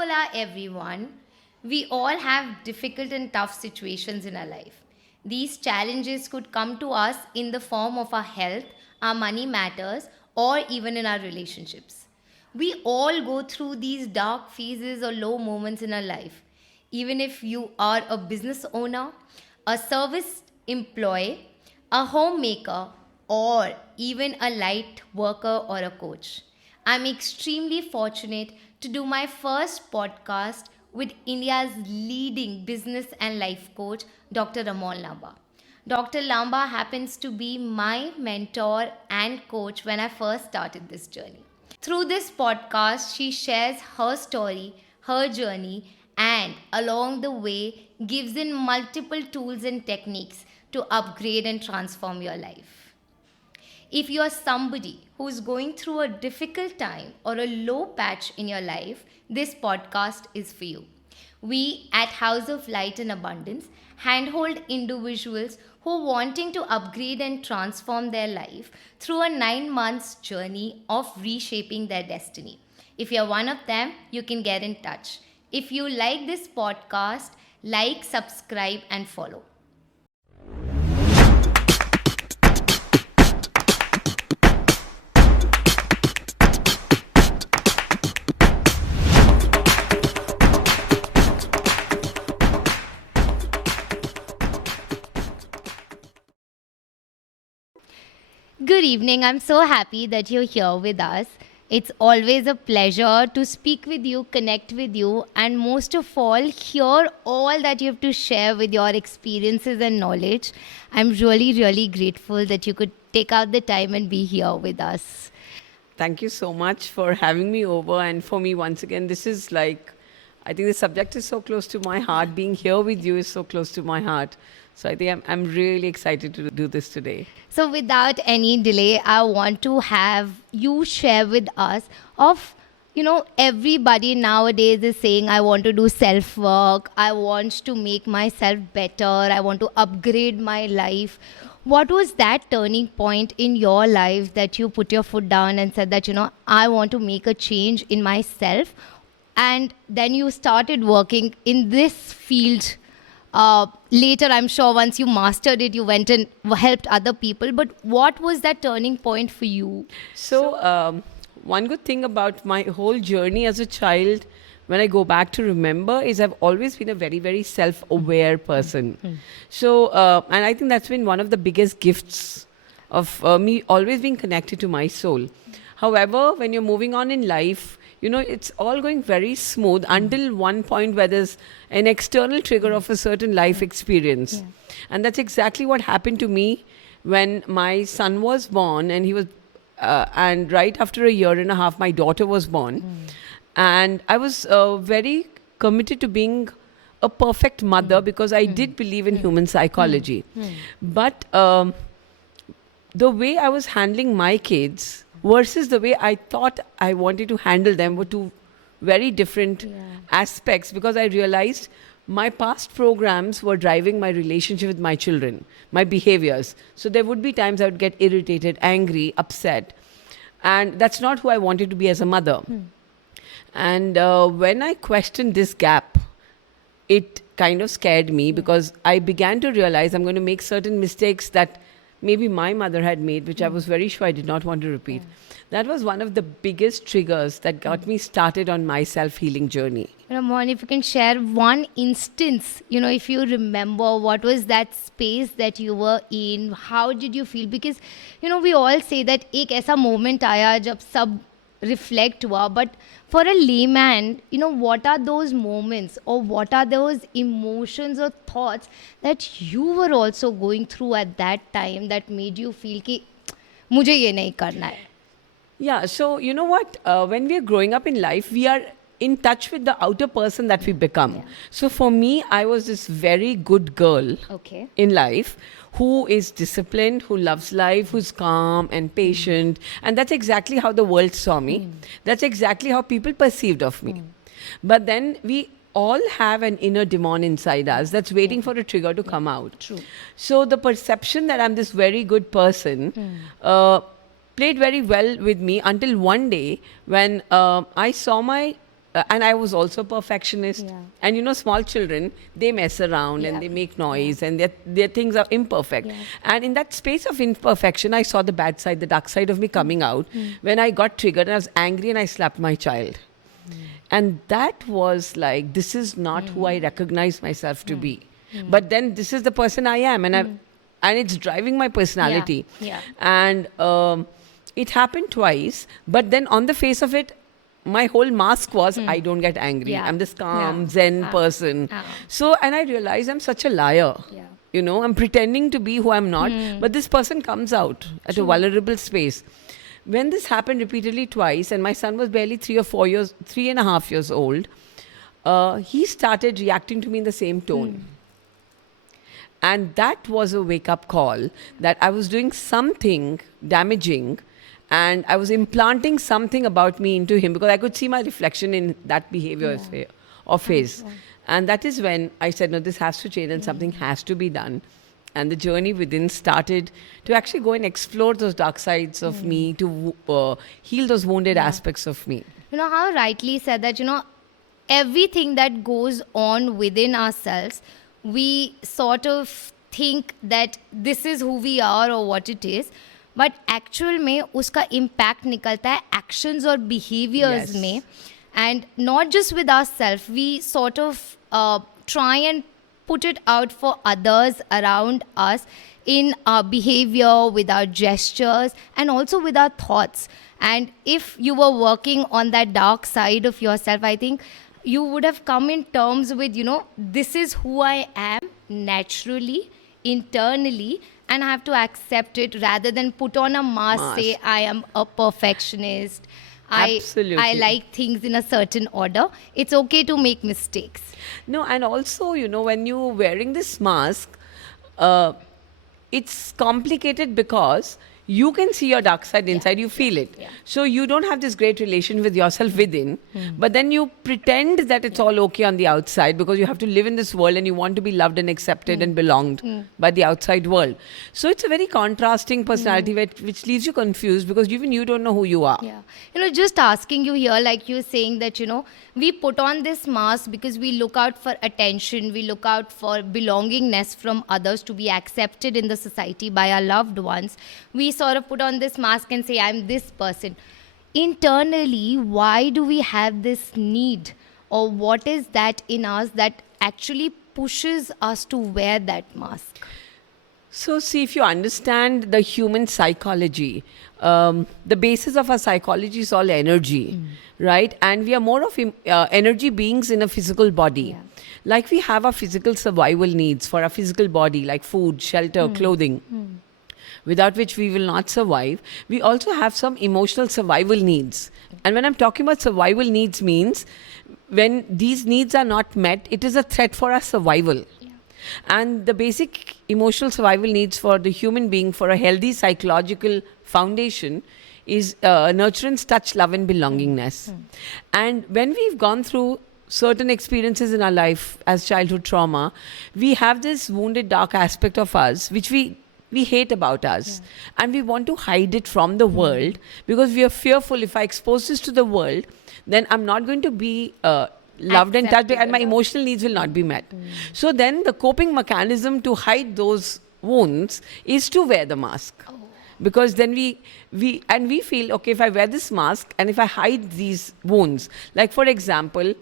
Hola everyone. We all have difficult and tough situations in our life. These challenges could come to us in the form of our health, our money matters, or even in our relationships. We all go through these dark phases or low moments in our life. Even if you are a business owner, a service employee, a homemaker, or even a light worker or a coach. I'm extremely fortunate to do my first podcast with India's leading business and life coach, Dr. Ramon Llamba. Dr. Llamba happens to be my mentor and coach when I first started this journey. Through this podcast, she shares her story, her journey, and along the way gives in multiple tools and techniques to upgrade and transform your life. If you are somebody who is going through a difficult time or a low patch in your life, this podcast is for you. We at House of Light and Abundance handhold individuals who are wanting to upgrade and transform their life through a 9 months journey of reshaping their destiny. If you're one of them, you can get in touch. If you like this podcast, like, subscribe, and follow. Good evening. I'm so happy that you're here with us. It's always a pleasure to speak with you, connect with you, and most of all, hear all that you have to share with your experiences and knowledge. I'm really, really grateful that you could take out the time and be here with us. Thank you so much for having me over. And for me, once again, this is like, I think the subject is so close to my heart. Being here with you is so close to my heart. So I think I'm really excited to do this today. So without any delay, I want to have you share with us of, everybody nowadays is saying, I want to do self-work, I want to make myself better, I want to upgrade my life. What was that turning point in your life that you put your foot down and said that, I want to make a change in myself? And then you started working in this field. Later, I'm sure once you mastered it, you went and helped other people. But what was that turning point for you? So one good thing about my whole journey as a child, when I go back to remember, is I've always been a very, very self-aware person. So, and I think that's been one of the biggest gifts of me always being connected to my soul. However, when you're moving on in life, it's all going very smooth until one point where there's an external trigger of a certain life experience. Yeah. And that's exactly what happened to me when my son was born, and he was, and right after a year and a half, my daughter was born. And I was very committed to being a perfect mother because I did believe in human psychology. But the way I was handling my kids versus the way I thought I wanted to handle them were two very different aspects, because I realized my past programs were driving my relationship with my children, my behaviors. So there would be times I would get irritated, angry, upset. And that's not who I wanted to be as a mother. And when I questioned this gap, it kind of scared me because I began to realize I'm going to make certain mistakes that maybe my mother had made, which I was very sure I did not want to repeat. That was one of the biggest triggers that got me started on my self-healing journey. Ramon, if you can share one instance, if you remember, what was that space that you were in? How did you feel? Because, we all say that एक ऐसा moment आया जब सब reflect हुआ, but for a layman, what are those moments or what are those emotions or thoughts that you were also going through at that time that made you feel कि मुझे ये नहीं करना है? Yeah, so you know what? When we are growing up in life, we are in touch with the outer person that we become. Yeah. So for me, I was this very good girl in life who is disciplined, who loves life, who's calm and patient. And that's exactly how the world saw me. That's exactly how people perceived of me. But then we all have an inner demon inside us that's waiting for a trigger to come out. True. So the perception that I'm this very good person played very well with me until one day when I saw my and I was also perfectionist. Yeah. And you know, small children, they mess around and Yeah. they make noise and their things are imperfect. Yeah. And in that space of imperfection, I saw the bad side, the dark side of me coming out when I got triggered and I was angry and I slapped my child. And that was like, this is not who I recognize myself to be. But then this is the person I am, and it's driving my personality. Yeah. And it happened twice, but then on the face of it, my whole mask was I don't get angry. Yeah. I'm this calm, Yeah. zen person. So, and I realized I'm such a liar. Yeah. You know, I'm pretending to be who I'm not, but this person comes out at a vulnerable space. When this happened repeatedly twice, and my son was barely 3.5 years old, he started reacting to me in the same tone. And that was a wake-up call that I was doing something damaging and I was implanting something about me into him because I could see my reflection in that behavior of his. And that is when I said, no, this has to change and something has to be done. And the journey within started to actually go and explore those dark sides of me, to heal those wounded aspects of me. You know how rightly said that, everything that goes on within ourselves, we sort of think that this is who we are or what it is. But actual में उसका impact निकलता है actions और behaviours में and not just with our self we sort of try and put it out for others around us in our behavior, with our gestures, and also with our thoughts. And if you were working on that dark side of yourself, I think you would have come in terms with, this is who I am naturally, internally, and I have to accept it rather than put on a mask, say I am a perfectionist. Absolutely. I like things in a certain order. It's okay to make mistakes. No, and also, when you're wearing this mask, it's complicated because you can see your dark side inside, you feel it. Yeah. So you don't have this great relation with yourself within, but then you pretend that it's all okay on the outside because you have to live in this world and you want to be loved and accepted and belonged by the outside world. So it's a very contrasting personality which leaves you confused because even you don't know who you are. Yeah. Just asking you here, like you're saying that, we put on this mask because we look out for attention, we look out for belongingness from others, to be accepted in the society by our loved ones. We sort of put on this mask and say, I'm this person. Internally, why do we have this need, or what is that in us that actually pushes us to wear that mask? So see, if you understand the human psychology, the basis of our psychology is all energy, right? And we are more of energy beings in a physical body. Yeah. Like we have our physical survival needs for our physical body, like food, shelter, clothing, without which we will not survive. We also have some emotional survival needs. And when I'm talking about survival needs, means when these needs are not met, it is a threat for our survival. And the basic emotional survival needs for the human being, for a healthy psychological foundation, is nurturance, touch, love, and belongingness. And when we've gone through certain experiences in our life as childhood trauma, we have this wounded, dark aspect of us, which we hate about us. And we want to hide it from the world because we are fearful, if I expose this to the world, then I'm not going to be loved and touched, and my emotional needs will not be met. So then the coping mechanism to hide those wounds is to wear the mask. Because then we feel, okay, if I wear this mask and if I hide these wounds, like for example,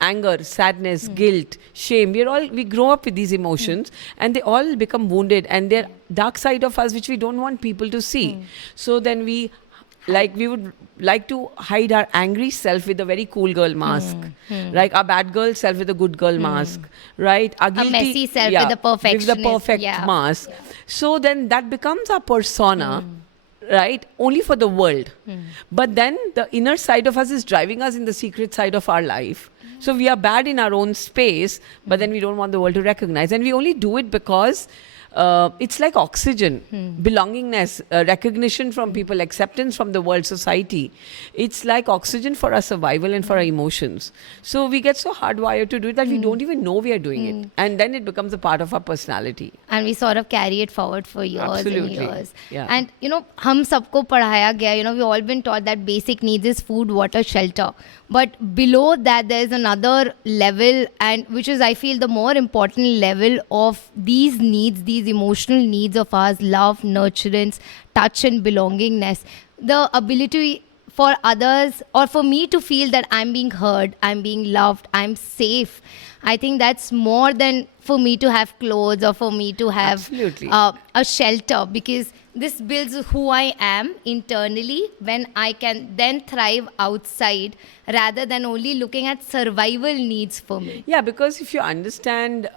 anger, sadness, guilt, shame, we grow up with these emotions and they all become wounded, and they're dark side of us which we don't want people to see. So then we would like to hide our angry self with a very cool girl mask, like our bad girl self with a good girl mask, right? Our guilty, messy self with a perfectionist. With the perfect mask. So then that becomes our persona, right? Only for the world. But then the inner side of us is driving us in the secret side of our life. So we are bad in our own space, but then we don't want the world to recognize. And we only do it because it's like oxygen, belongingness, recognition from people, acceptance from the world, society. It's like oxygen for our survival and for our emotions. So we get so hardwired to do it that we don't even know we are doing it. And then it becomes a part of our personality. And we sort of carry it forward for years Absolutely. and years. Yeah. And हम सबको पढ़ाया गया, we all been taught that basic needs is food, water, shelter. But below that, there is another level, and which is, I feel, the more important level of these needs, these emotional needs of ours: love, nurturance, touch, and belongingness. The ability for others, or for me to feel that I'm being heard, I'm being loved, I'm safe. I think that's more than for me to have clothes or for me to have Absolutely. a shelter, because this builds who I am internally, when I can then thrive outside rather than only looking at survival needs for me. Yeah, because if you understand,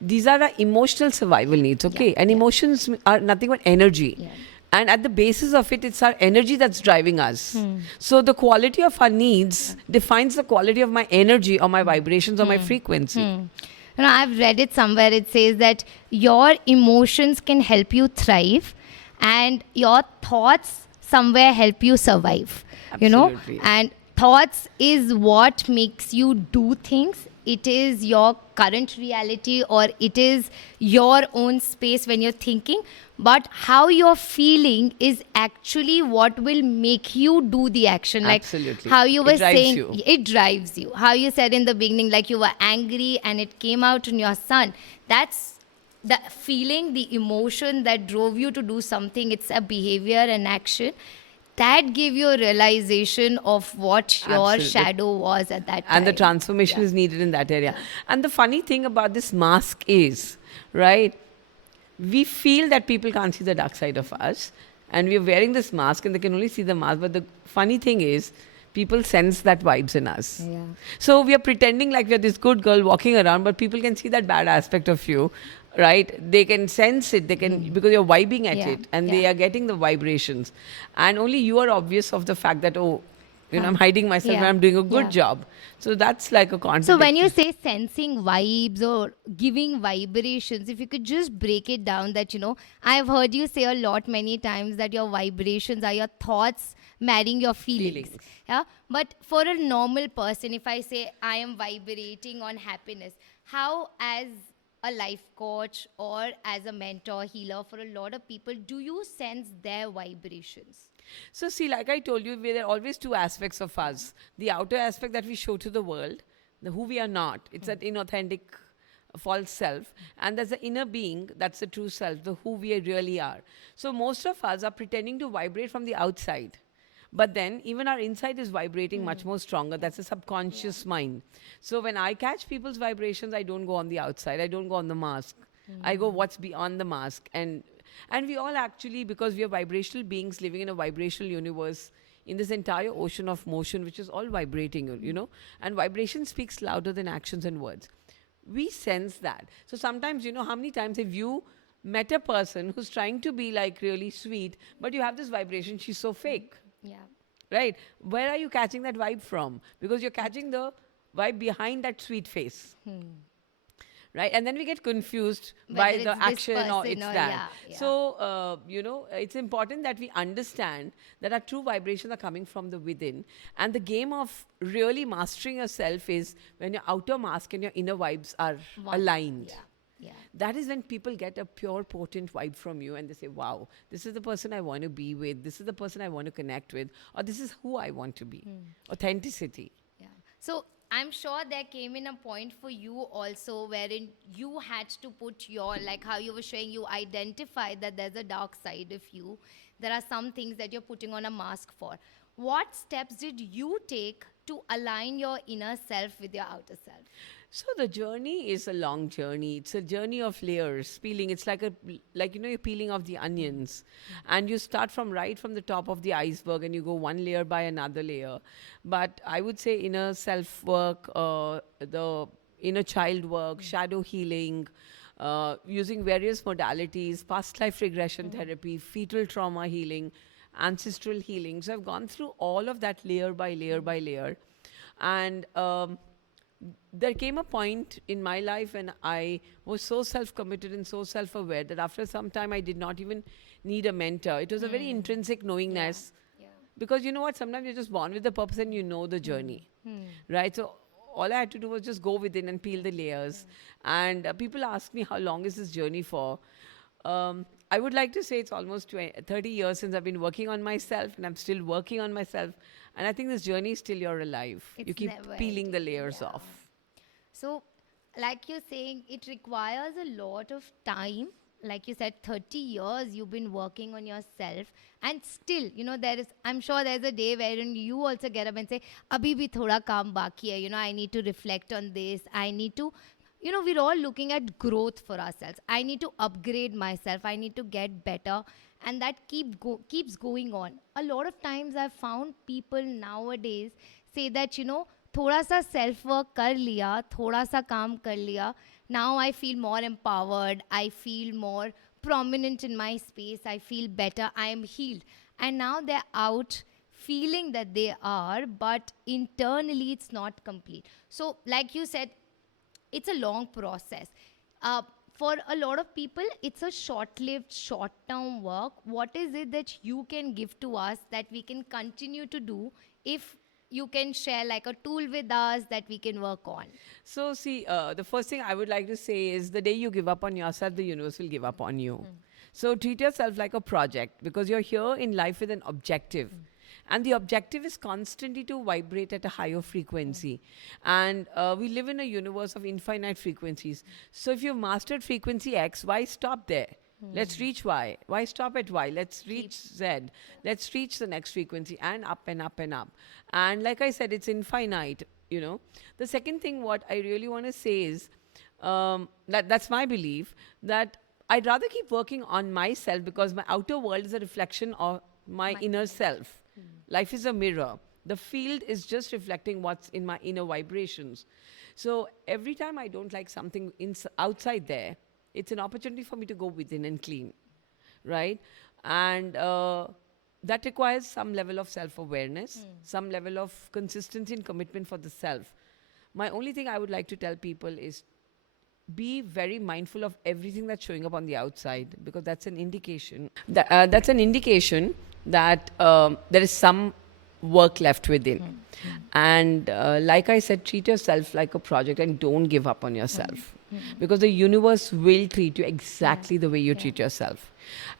these are our emotional survival needs, okay? And emotions are nothing but energy. Yeah. And at the basis of it, it's our energy that's driving us. So the quality of our needs defines the quality of my energy or my vibrations or my frequency. I've read it somewhere. It says that your emotions can help you thrive, and your thoughts somewhere help you survive. Absolutely. And thoughts is what makes you do things. It is your current reality, or it is your own space when you're thinking. But how you're feeling is actually what will make you do the action. Like Absolutely. how you were It drives saying, you. it drives you. How you said in the beginning, like you were angry and it came out in your son. That's the feeling, the emotion that drove you to do something. It's a behavior and action that gave you a realization of what your Absolutely. shadow was at that time. And the transformation is needed in that area. And the funny thing about this mask is, right, we feel that people can't see the dark side of us, and we're wearing this mask and they can only see the mask. But the funny thing is, people sense that vibes in us. Yeah. So we are pretending like we're this good girl walking around, but people can see that bad aspect of you, right? They can sense it. They can, because you're vibing at Yeah. it, and they are getting the vibrations. And only you are obvious of the fact that, oh, I'm hiding myself and Yeah. I'm doing a good Yeah. job. So that's like a contradiction. So when you say sensing vibes or giving vibrations, if you could just break it down, that I've heard you say a lot many times that your vibrations are your thoughts marrying your feelings. Yeah. But for a normal person, if I say I am vibrating on happiness, how, as a life coach or as a mentor, healer, for a lot of people, do you sense their vibrations? So see, like I told you, there are always two aspects of us. The outer aspect that we show to the world, who we are not. It's that inauthentic, false self. And there's the inner being, that's the true self, the who we really are. So most of us are pretending to vibrate from the outside. But then even our inside is vibrating much more stronger. That's a subconscious mind. So when I catch people's vibrations, I don't go on the outside. I don't go on the mask. I go what's beyond the mask. And we all actually, because we are vibrational beings living in a vibrational universe, in this entire ocean of motion, which is all vibrating, and vibration speaks louder than actions and words. We sense that. So sometimes, how many times have you met a person who's trying to be like really sweet, but you have this vibration, she's so fake, Yeah. right? Where are you catching that vibe from? Because you're catching the vibe behind that sweet face. Right, and then we get confused by Whether the it's this action or person it's or- that. yeah. So, it's important that we understand that our true vibrations are coming from the within. And the game of really mastering yourself is when your outer mask and your inner vibes are aligned. Yeah. That is when people get a pure, potent vibe from you and they say, wow, this is the person I want to be with. This is the person I want to connect with. Or this is who I want to be. Authenticity. Yeah. So I'm sure there came in a point for you also wherein you had to put your, like how you were showing, you identified that there's a dark side of you. There are some things that you're putting on a mask for. What steps did you take to align your inner self with your outer self? So the journey is a long journey. It's a journey of layers, peeling. It's like you're peeling off the onions, and you start right from the top of the iceberg, and you go one layer by another layer. But I would say inner self work, the inner child work, shadow healing, using various modalities, past life regression therapy, fetal trauma healing, ancestral healing. So I've gone through all of that layer by layer by layer, and there came a point in my life when I was so self-committed and so self-aware that after some time I did not even need a mentor. It was a very intrinsic knowingness. Yeah. Because you know what, sometimes you're just born with the purpose and you know the journey, right? So all I had to do was just go within and peel the layers. And people ask me, how long is this journey for? I would like to say it's almost 30 years since I've been working on myself, and I'm still working on myself. And I think this journey is still you're alive. You It's keep never peeling the ending, layers yeah. off. So, like you're saying, it requires a lot of time. Like you said, 30 years you've been working on yourself, and still, I'm sure there's a day wherein you also get up and say, Abhi bhi thoda kaam baki hai, I need to reflect on this. I need to, we're all looking at growth for ourselves. I need to upgrade myself. I need to get better. And that keeps going on. A lot of times I've found people nowadays say that, थोड़ा सा self work कर लिया, थोड़ा सा काम कर लिया, now I feel more empowered, I feel more prominent in my space, I feel better, I am healed. And now they're out feeling that they are, but internally it's not complete. So, like you said, it's a long process. For a lot of people, it's a short-lived, short-term work. What is it that you can give to us that we can continue to do, if you can share like a tool with us that we can work on? So, see, the first thing I would like to say is the day you give up on yourself, the universe will give up on you. So, treat yourself like a project, because you're here in life with an objective. And the objective is constantly to vibrate at a higher frequency. And we live in a universe of infinite frequencies. So, if you've mastered frequency X, why stop there? Let's reach Y. Why stop at Y? Let's reach Z. Let's reach the next frequency, and up and up and up. And like I said, it's infinite. The second thing, what I really want to say is that's my belief, that I'd rather keep working on myself, because my outer world is a reflection of my inner self. Life is a mirror. The field is just reflecting what's in my inner vibrations. So every time I don't like something outside there, it's an opportunity for me to go within and clean, right? And that requires some level of self-awareness, some level of consistency and commitment for the self. My only thing I would like to tell people is be very mindful of everything that's showing up on the outside, because that's an indication that there is some work left within. And like I said, treat yourself like a project and don't give up on yourself, because the universe will treat you exactly the way you treat yourself.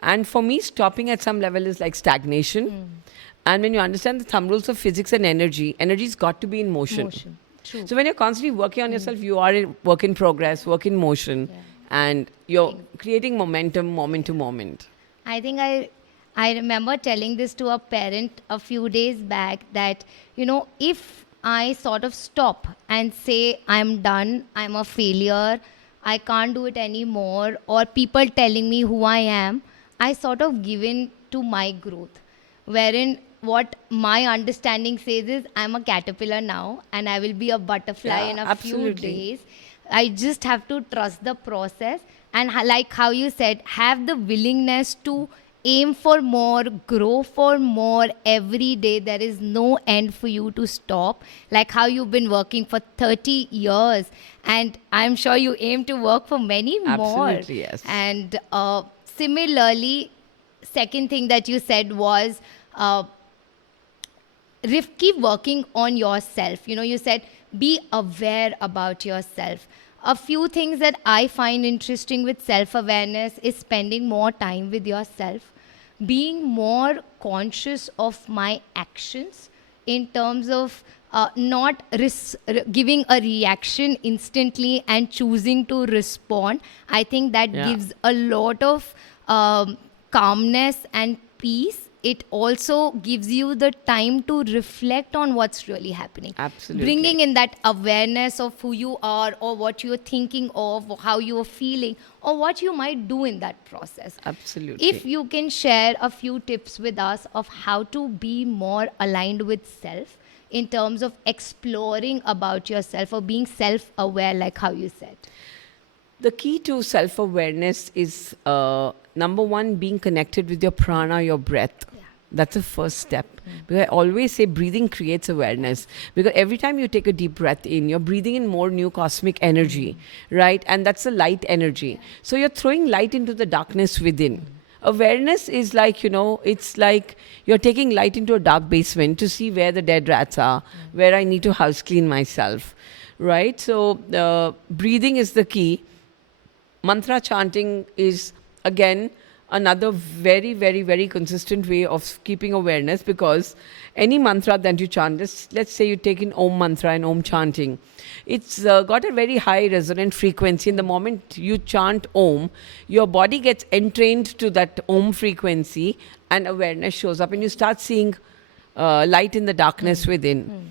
And for me, stopping at some level is like stagnation. And when you understand the thumb rules of physics and energy's got to be in motion. True. So when you're constantly working on yourself, you are in work in progress, work in motion, and you're creating momentum, moment to moment. I think I remember telling this to a parent a few days back that, if I sort of stop and say, I'm done, I'm a failure, I can't do it anymore, or people telling me who I am, I sort of give in to my growth. Wherein what my understanding says is, I'm a caterpillar now and I will be a butterfly in a few days. I just have to trust the process, and like how you said, have the willingness to aim for more, grow for more every day. There is no end for you to stop. Like how you've been working for 30 years, and I'm sure you aim to work for many more. Absolutely, yes. And similarly, second thing that you said was keep working on yourself. You said be aware about yourself. A few things that I find interesting with self-awareness is spending more time with yourself, being more conscious of my actions in terms of not giving a reaction instantly and choosing to respond. I think that gives a lot of calmness and peace. It also gives you the time to reflect on what's really happening. Absolutely. Bringing in that awareness of who you are, or what you're thinking of, or how you're feeling, or what you might do in that process. Absolutely. If you can share a few tips with us of how to be more aligned with self in terms of exploring about yourself or being self-aware, like how you said. The key to self-awareness is, number one, being connected with your prana, your breath. That's the first step. Because I always say breathing creates awareness. Because every time you take a deep breath in, you're breathing in more new cosmic energy, right? And that's the light energy. So you're throwing light into the darkness within. Awareness is like, it's like you're taking light into a dark basement to see where the dead rats are, where I need to house clean myself, right? So breathing is the key. Mantra chanting is, again, another very, very, very consistent way of keeping awareness, because any mantra that you chant, let's say you take in Om mantra and Om chanting, it's got a very high resonant frequency. In the moment you chant Om, your body gets entrained to that Om frequency and awareness shows up and you start seeing light in the darkness within.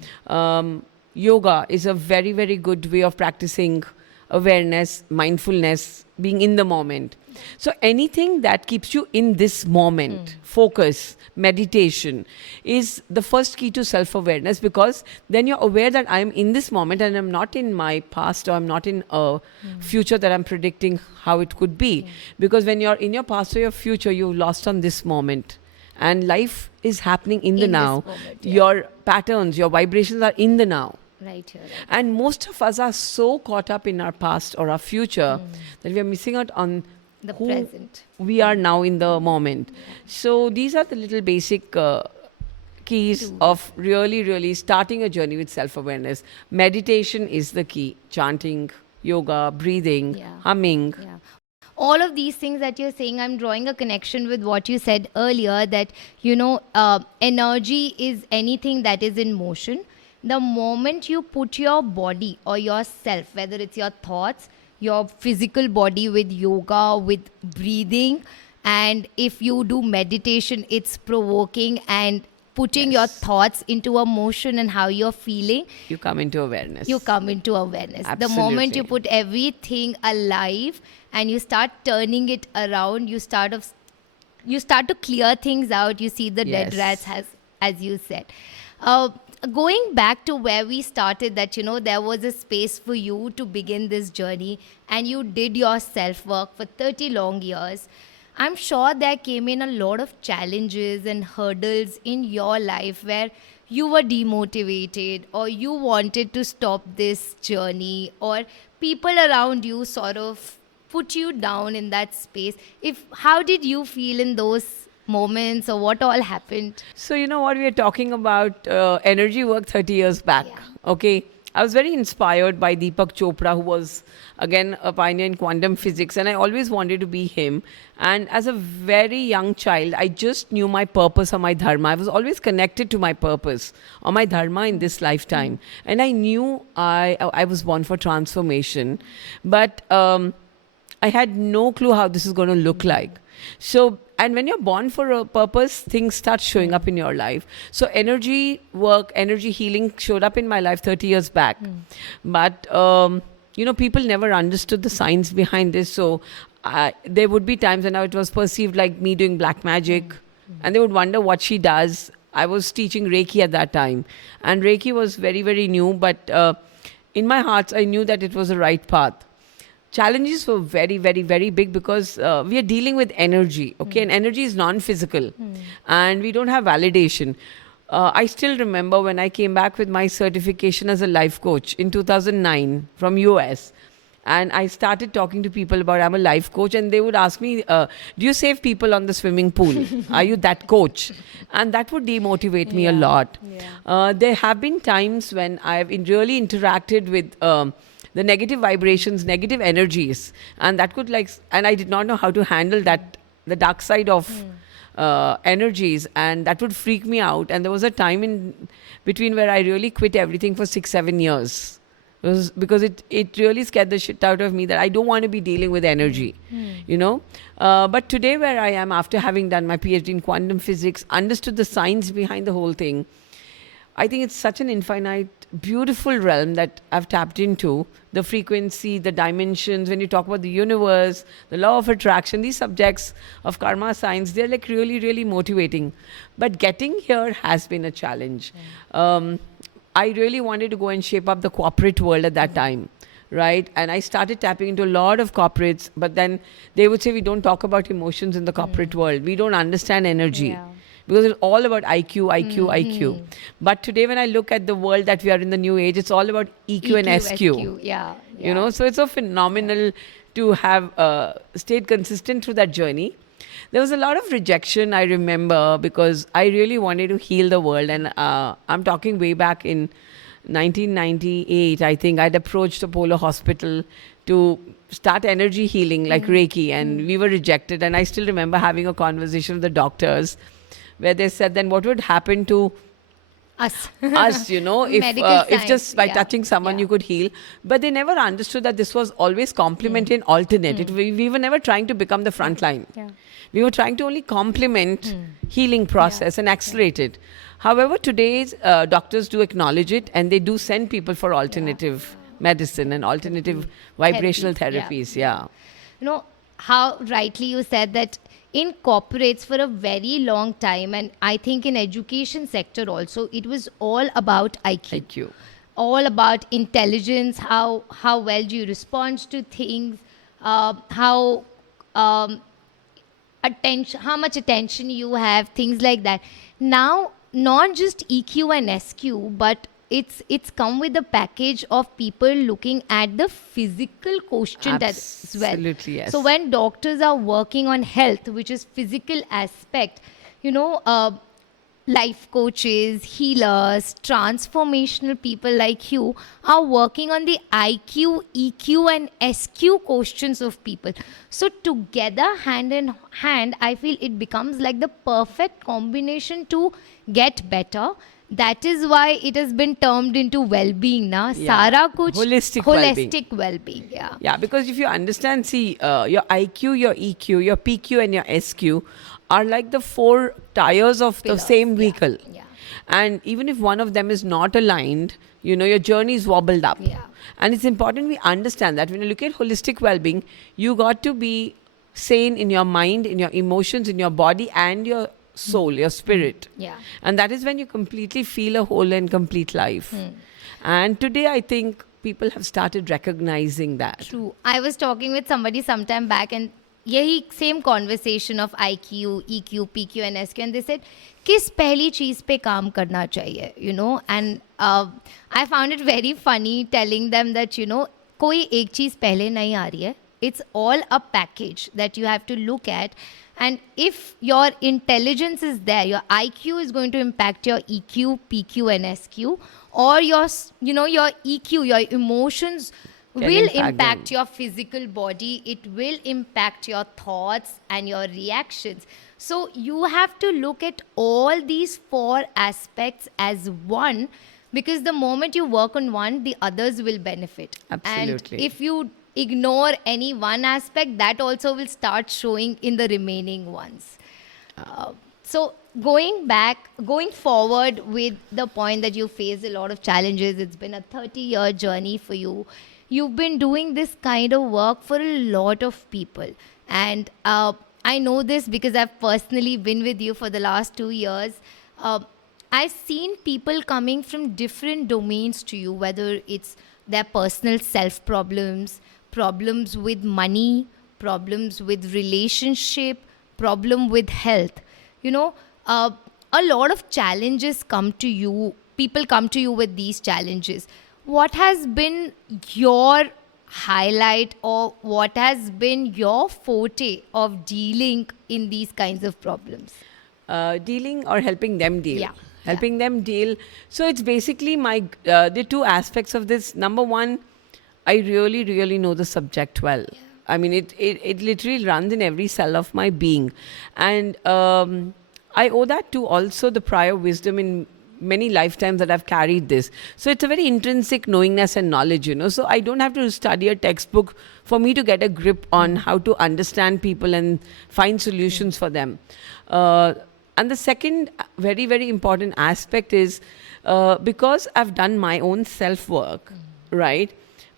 Yoga is a very, very good way of practicing awareness, mindfulness, being in the moment. So anything that keeps you in this moment, focus, meditation, is the first key to self-awareness, because then you're aware that I'm in this moment and I'm not in my past, or I'm not in a future that I'm predicting how it could be. Because when you're in your past or your future, you've lost on this moment. And life is happening in the now. Moment, Your patterns, your vibrations are in the now. Right here. Right. And most of us are so caught up in our past or our future that we are missing out on The who present. we are now in the moment. So these are the little basic keys of really, really starting a journey with self-awareness. Meditation is the key. Chanting, yoga, breathing, humming. Yeah. All of these things that you're saying, I'm drawing a connection with what you said earlier, that, energy is anything that is in motion. The moment you put your body or yourself, whether it's your thoughts, your physical body with yoga, with breathing, and if you do meditation, it's provoking and putting your thoughts into a motion and how you're feeling. You come into awareness. You come into awareness. Absolutely. The moment you put everything alive and you start turning it around, you start to clear things out. You see the dead rats, as you said. Going back to where we started, that, there was a space for you to begin this journey and you did your self-work for 30 long years. I'm sure there came in a lot of challenges and hurdles in your life where you were demotivated or you wanted to stop this journey, or people around you sort of put you down in that space. How did you feel in those moments, or what all happened? So you know what, we are talking about energy work 30 years back. Okay, I was very inspired by Deepak Chopra, who was again a pioneer in quantum physics, and I always wanted to be him. And as a very young child, I just knew my purpose or my dharma. I was always connected to my purpose or my dharma in this lifetime, and I knew I was born for transformation, but I had no clue how this is going to look like. So, and when you're born for a purpose, things start showing up in your life. So energy work, energy healing showed up in my life 30 years back. But, people never understood the science behind this. So there would be times when it was perceived like me doing black magic. And they would wonder what she does. I was teaching Reiki at that time. And Reiki was very, very new. But in my heart, I knew that it was the right path. Challenges were very, very, very big because we are dealing with energy, okay? And energy is non-physical and we don't have validation. I still remember when I came back with my certification as a life coach in 2009 from US. And I started talking to people about I'm a life coach, and they would ask me, do you save people on the swimming pool? Are you that coach? And that would demotivate me a lot. There have been times when I've really interacted with the negative vibrations, negative energies, and that could and I did not know how to handle that, the dark side of energies, and that would freak me out. And there was a time in between where I really quit everything for 6-7 years. Because it really scared the shit out of me that I don't want to be dealing with energy, But today where I am, after having done my PhD in quantum physics, understood the science behind the whole thing, I think it's such an infinite, beautiful realm that I've tapped into. The frequency, the dimensions, when you talk about the universe, the law of attraction, these subjects of karma science, they're like really, really motivating. But getting here has been a challenge. I really wanted to go and shape up the corporate world at that time, right? And I started tapping into a lot of corporates, but then they would say, we don't talk about emotions in the corporate world. We don't understand energy. because it's all about IQ, IQ, IQ. But today, when I look at the world that we are in, the new age, it's all about EQ and SQ. Yeah, You know, so it's so phenomenal to have stayed consistent through that journey. There was a lot of rejection, I remember, because I really wanted to heal the world. And I'm talking way back in 1998, I think I'd approached Apollo Hospital to start energy healing like Reiki, and we were rejected. And I still remember having a conversation with the doctors where they said, then what would happen to us, you know, if just by touching someone you could heal. But they never understood that this was always complementary and alternate. We were never trying to become the front line. We were trying to only complement healing process and accelerate it. However, today's doctors do acknowledge it, and they do send people for alternative medicine and alternative vibrational therapies. Yeah. You know, how rightly you said that in corporates for a very long time, and I think in education sector also, it was all about IQ. All about intelligence, how well do you respond to things, how much attention you have, things like that. Now, not just EQ and SQ, but it's come with a package of people looking at the physical quotient as well. Absolutely, yes. So when doctors are working on health, which is physical aspect, you know, life coaches, healers, transformational people like you are working on the IQ, EQ and SQ quotients of people. So together, hand in hand, I feel it becomes like the perfect combination to get better. That is why it has been termed into well-being na. Sara kuch holistic well-being. Yeah, because if you understand, see, your IQ, your EQ, your PQ and your SQ are like the four tires of the same vehicle. And even if one of them is not aligned, you know, your journey is wobbled up. And it's important we understand that when you look at holistic well-being, you got to be sane in your mind, in your emotions, in your body and your soul, your spirit. And that is when you completely feel a whole and complete life. And today I think people have started recognizing that. True. I was talking with somebody sometime back, and yahi same conversation of IQ, EQ, PQ and SQ, and they said, किस पहली चीज पे काम करना चाहिए, you know. And I found it very funny telling them that, you know, कोई एक चीज पहले नहीं आ रही है. It's all a package that you have to look at. And if your intelligence is there, your IQ is going to impact your EQ, PQ and SQ, or your, you know, your EQ, your emotions will impact your physical body. It will impact your thoughts and your reactions. So you have to look at all these four aspects as one, because the moment you work on one, the others will benefit. Absolutely. And if you ignore any one aspect, that also will start showing in the remaining ones. So going forward with the point that you faced a lot of challenges, it's been a 30-year journey for you. You've been doing this kind of work for a lot of people. And I know this because I've personally been with you for the last 2 years. I've seen people coming from different domains to you, whether it's their personal self problems with money, problems with relationship, problem with health. You know, a lot of challenges come to you. People come to you with these challenges. What has been your highlight, or what has been your forte of dealing in these kinds of problems? Dealing or helping them deal? Helping them deal. So it's basically the two aspects of this. Number one, I really, really know the subject well. I mean, it literally runs in every cell of my being. And I owe that to also the prior wisdom in many lifetimes that I've carried this. So it's a very intrinsic knowingness and knowledge, you know. So I don't have to study a textbook for me to get a grip on how to understand people and find solutions for them. And the second very, very important aspect is because I've done my own self-work, right?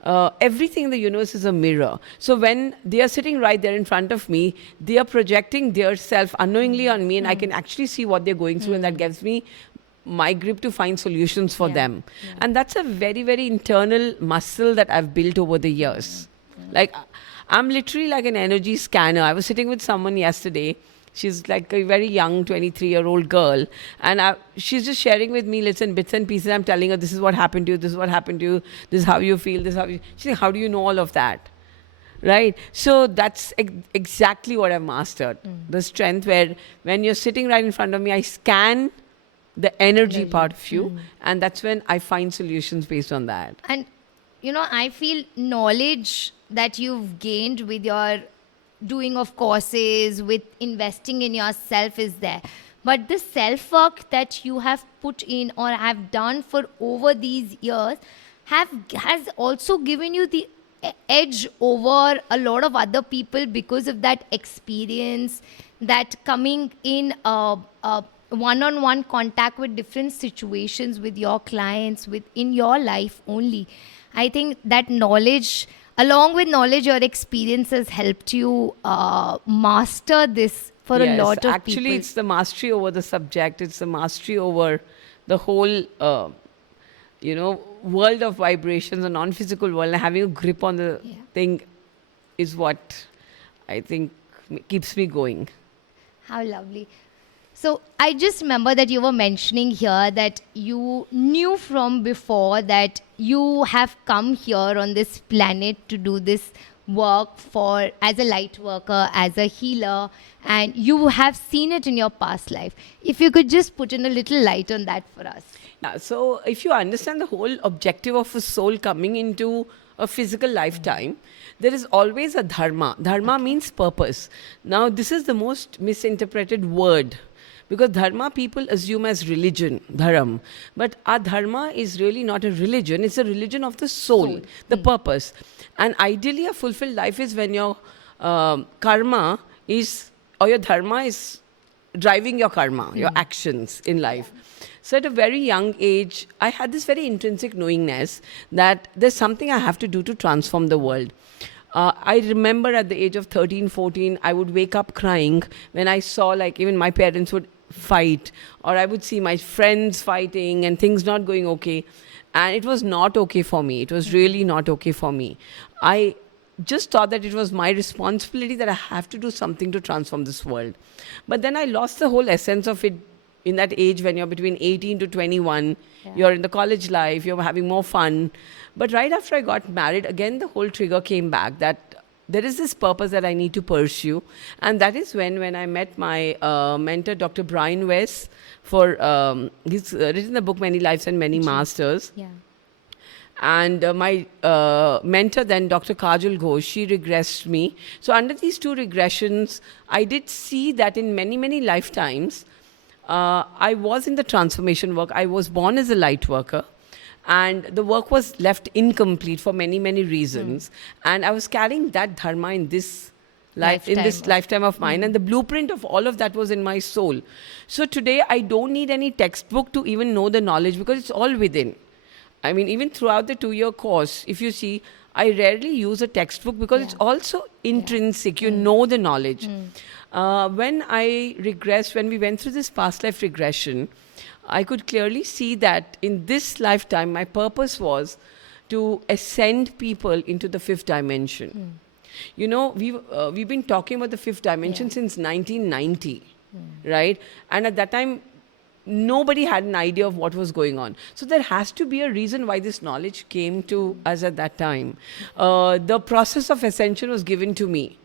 Everything in the universe is a mirror. So when they are sitting right there in front of me, they are projecting their self unknowingly on me, and I can actually see what they're going through, and that gives me my grip to find solutions for them. And that's a very, very internal muscle that I've built over the years. Like, I'm literally like an energy scanner. I was sitting with someone yesterday, She's like a very young 23-year-old girl. And she's just sharing with me, listen, bits and pieces. I'm telling her, this is what happened to you, this is what happened to you, this is how you feel, this is how you... She's like, how do you know all of that? Right? So that's exactly what I've mastered. The strength where when you're sitting right in front of me, I scan the energy part of you. And that's when I find solutions based on that. And, I feel knowledge that you've gained with your doing of courses, with investing in yourself is there. But the self-work that you have put in or have done for over these years has also given you the edge over a lot of other people because of that experience, that coming in one-on-one contact with different situations with your clients, within your life only. I think that knowledge, along with knowledge, your experience has helped you master this for a lot of people. Actually, it's the mastery over the subject. It's the mastery over the whole, world of vibrations, a non-physical world. And having a grip on the thing is what I think keeps me going. How lovely. So I just remember that you were mentioning here that you knew from before that you have come here on this planet to do this work as a light worker, as a healer, and you have seen it in your past life. If you could just put in a little light on that for us. Yeah, so if you understand the whole objective of a soul coming into a physical lifetime, there is always a dharma. Dharma means purpose. Now, this is the most misinterpreted word. Because dharma people assume as religion, dharam. But our dharma is really not a religion, it's a religion of the soul, the purpose. And ideally a fulfilled life is when your karma is, or your dharma is driving your karma, your actions in life. So at a very young age, I had this very intrinsic knowingness that there's something I have to do to transform the world. I remember at the age of 13, 14, I would wake up crying when I saw like even my parents would fight, or I would see my friends fighting and things not going okay. And it was not okay for me. It was really not okay for me. I just thought that it was my responsibility that I have to do something to transform this world. But then I lost the whole essence of it in that age when you're between 18 to 21. You're in the college life, you're having more fun. But right after I got married, again, the whole trigger came back that there is this purpose that I need to pursue. And that is when I met my mentor, Dr. Brian Weiss, he's written the book Many Lives and Many Masters. Yeah. And my mentor then, Dr. Kajal Ghosh, she regressed me. So under these two regressions, I did see that in many, many lifetimes, I was in the transformation work. I was born as a light worker. And the work was left incomplete for many, many reasons. And I was carrying that dharma in this lifetime of mine. And the blueprint of all of that was in my soul. So today, I don't need any textbook to even know the knowledge because it's all within. I mean, even throughout the 2-year course, if you see, I rarely use a textbook because it's also intrinsic. You know the knowledge. When I regressed, when we went through this past life regression, I could clearly see that in this lifetime, my purpose was to ascend people into the fifth dimension. You know, we've been talking about the fifth dimension since 1990, right? And at that time, nobody had an idea of what was going on. So there has to be a reason why this knowledge came to us at that time. The process of ascension was given to me.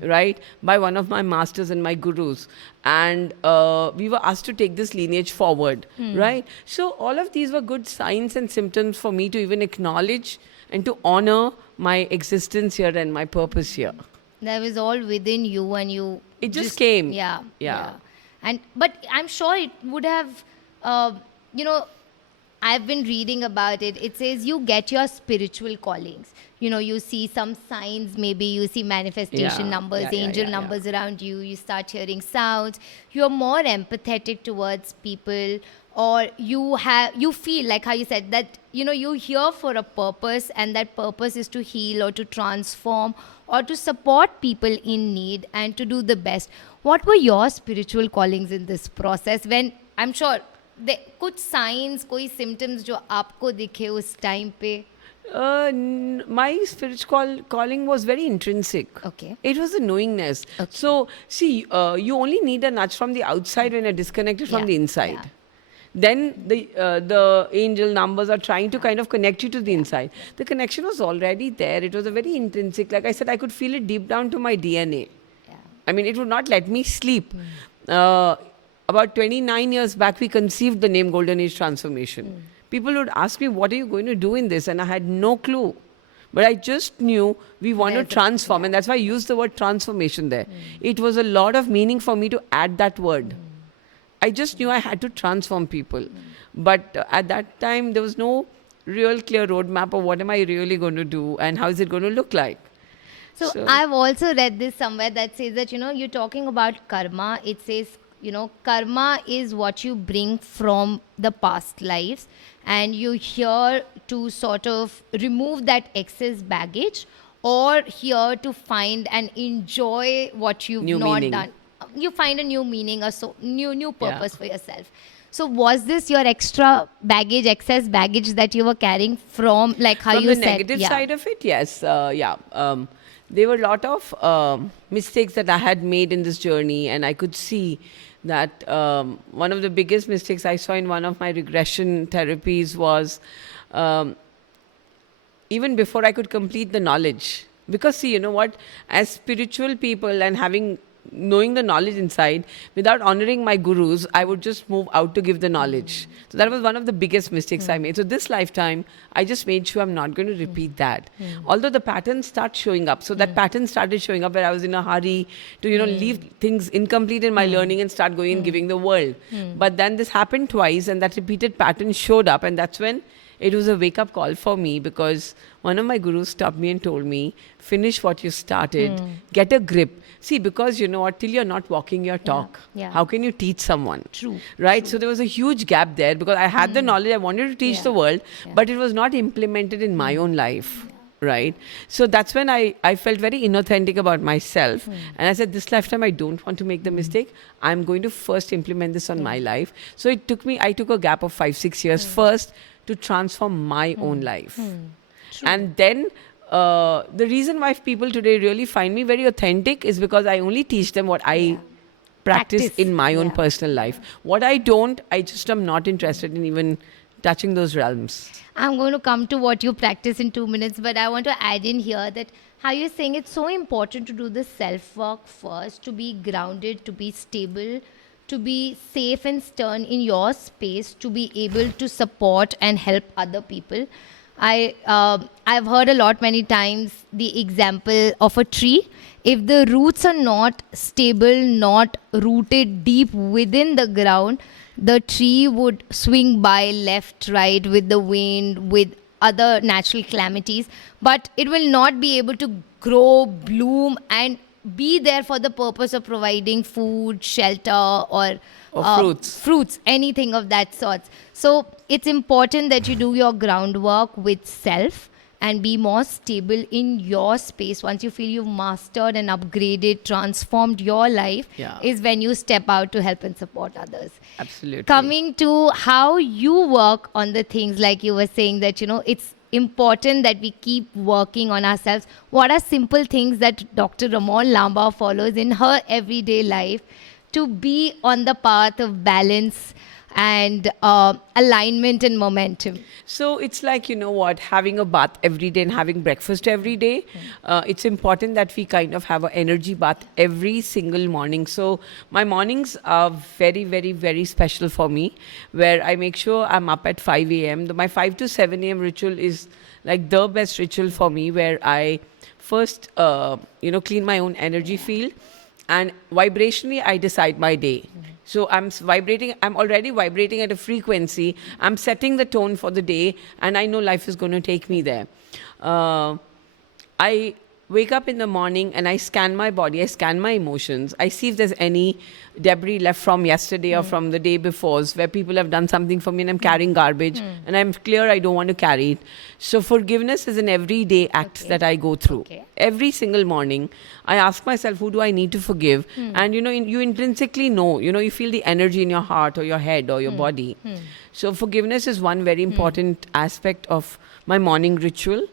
Right, by one of my masters and my gurus, and we were asked to take this lineage forward, right? So all of these were good signs and symptoms for me to even acknowledge and to honor my existence here and my purpose here. That was all within you, and you it just came. Yeah. But I'm sure it would have, I've been reading about it. It says you get your spiritual callings. You see some signs, maybe you see manifestation numbers, angel numbers around you. You start hearing sounds. You're more empathetic towards people, or you feel like how you said that, you're here for a purpose, and that purpose is to heal or to transform or to support people in need and to do the best. What were your spiritual callings in this process when I'm sure कुछ signs, कोई symptoms जो आपको दिखे उस time पे? My spiritual calling was very intrinsic. Okay. It was a knowingness. Okay. So, see, you only need a nudge from the outside when you're disconnected from Yeah, the inside. yeah. Then the angel numbers are trying to kind of connect you to the inside. The connection was already there. It was a very intrinsic. Like I said, I could feel it deep down to my DNA. Yeah. I mean, it would not let me sleep. About 29 years back, we conceived the name Golden Age Transformation. People would ask me, what are you going to do in this? And I had no clue. But I just knew we want to transform. And that's why I used the word transformation there. It was a lot of meaning for me to add that word. I just knew I had to transform people. But at that time, there was no real clear roadmap of what am I really going to do and how is it going to look like. So I've also read this somewhere that says that, you're talking about karma. It says, karma is what you bring from the past lives, and you're here to sort of remove that excess baggage, or here to find and enjoy what you've New not meaning. done. You find a new meaning, a new purpose for yourself. So was this your extra baggage, excess baggage that you were carrying from, like how From you the said? negative side of it, yes. There were a lot of mistakes that I had made in this journey, and I could see that one of the biggest mistakes I saw in one of my regression therapies was even before I could complete the knowledge. Because see, you know what? As spiritual people and knowing the knowledge inside, without honoring my gurus, I would just move out to give the knowledge. So that was one of the biggest mistakes I made. So this lifetime, I just made sure I'm not going to repeat that. Although the patterns start showing up. So that pattern started showing up where I was in a hurry to, leave things incomplete in my learning and start going and giving the world. But then this happened twice, and that repeated pattern showed up, and that's when it was a wake-up call for me, because one of my gurus stopped me and told me, finish what you started, get a grip. See, because you know what, till you're not walking your talk, Yeah. how can you teach someone? True. Right? So there was a huge gap there, because I had the knowledge, I wanted to teach the world, but it was not implemented in my own life. Right? So that's when I felt very inauthentic about myself. And I said, this lifetime, I don't want to make the mistake. I'm going to first implement this on my life. So I took a gap of 5-6 years first to transform my own life. And then the reason why people today really find me very authentic is because I only teach them what I practice in my own personal life. What I don't, I just am not interested in even touching those realms. I'm going to come to what you practice in 2 minutes, but I want to add in here that how you're saying it's so important to do the self-work first, to be grounded, to be stable, to be safe and stern in your space, to be able to support and help other people. I've heard a lot many times the example of a tree. If the roots are not stable, not rooted deep within the ground, the tree would swing by left, right with the wind, with other natural calamities, but it will not be able to grow, bloom, and be there for the purpose of providing food, shelter, or fruits, anything of that sort. So it's important that you do your groundwork with self and be more stable in your space. Once you feel you've mastered and upgraded, transformed your life, is when you step out to help and support others. Absolutely. Coming to how you work on the things, like you were saying that, it's important that we keep working on ourselves. What are simple things that Dr. Ramon Llamba follows in her everyday life to be on the path of balance and alignment and momentum? So it's like, you know what, having a bath every day and having breakfast every day. It's important that we kind of have an energy bath every single morning. So my mornings are very, very, very special for me, where I make sure I'm up at 5 a.m. My 5 to 7 a.m. ritual is like the best ritual for me, where I first, clean my own energy field, and vibrationally I decide my day. So I'm already vibrating at a frequency. I'm setting the tone for the day, and I know life is going to take me there. I wake up in the morning and I scan my body, I scan my emotions. I see if there's any debris left from yesterday or from the day before, where people have done something for me and I'm carrying garbage and I'm clear I don't want to carry it. So forgiveness is an everyday act that I go through. Every single morning, I ask myself, who do I need to forgive? And you intrinsically know, you feel the energy in your heart or your head or your body. So forgiveness is one very important aspect of my morning ritual.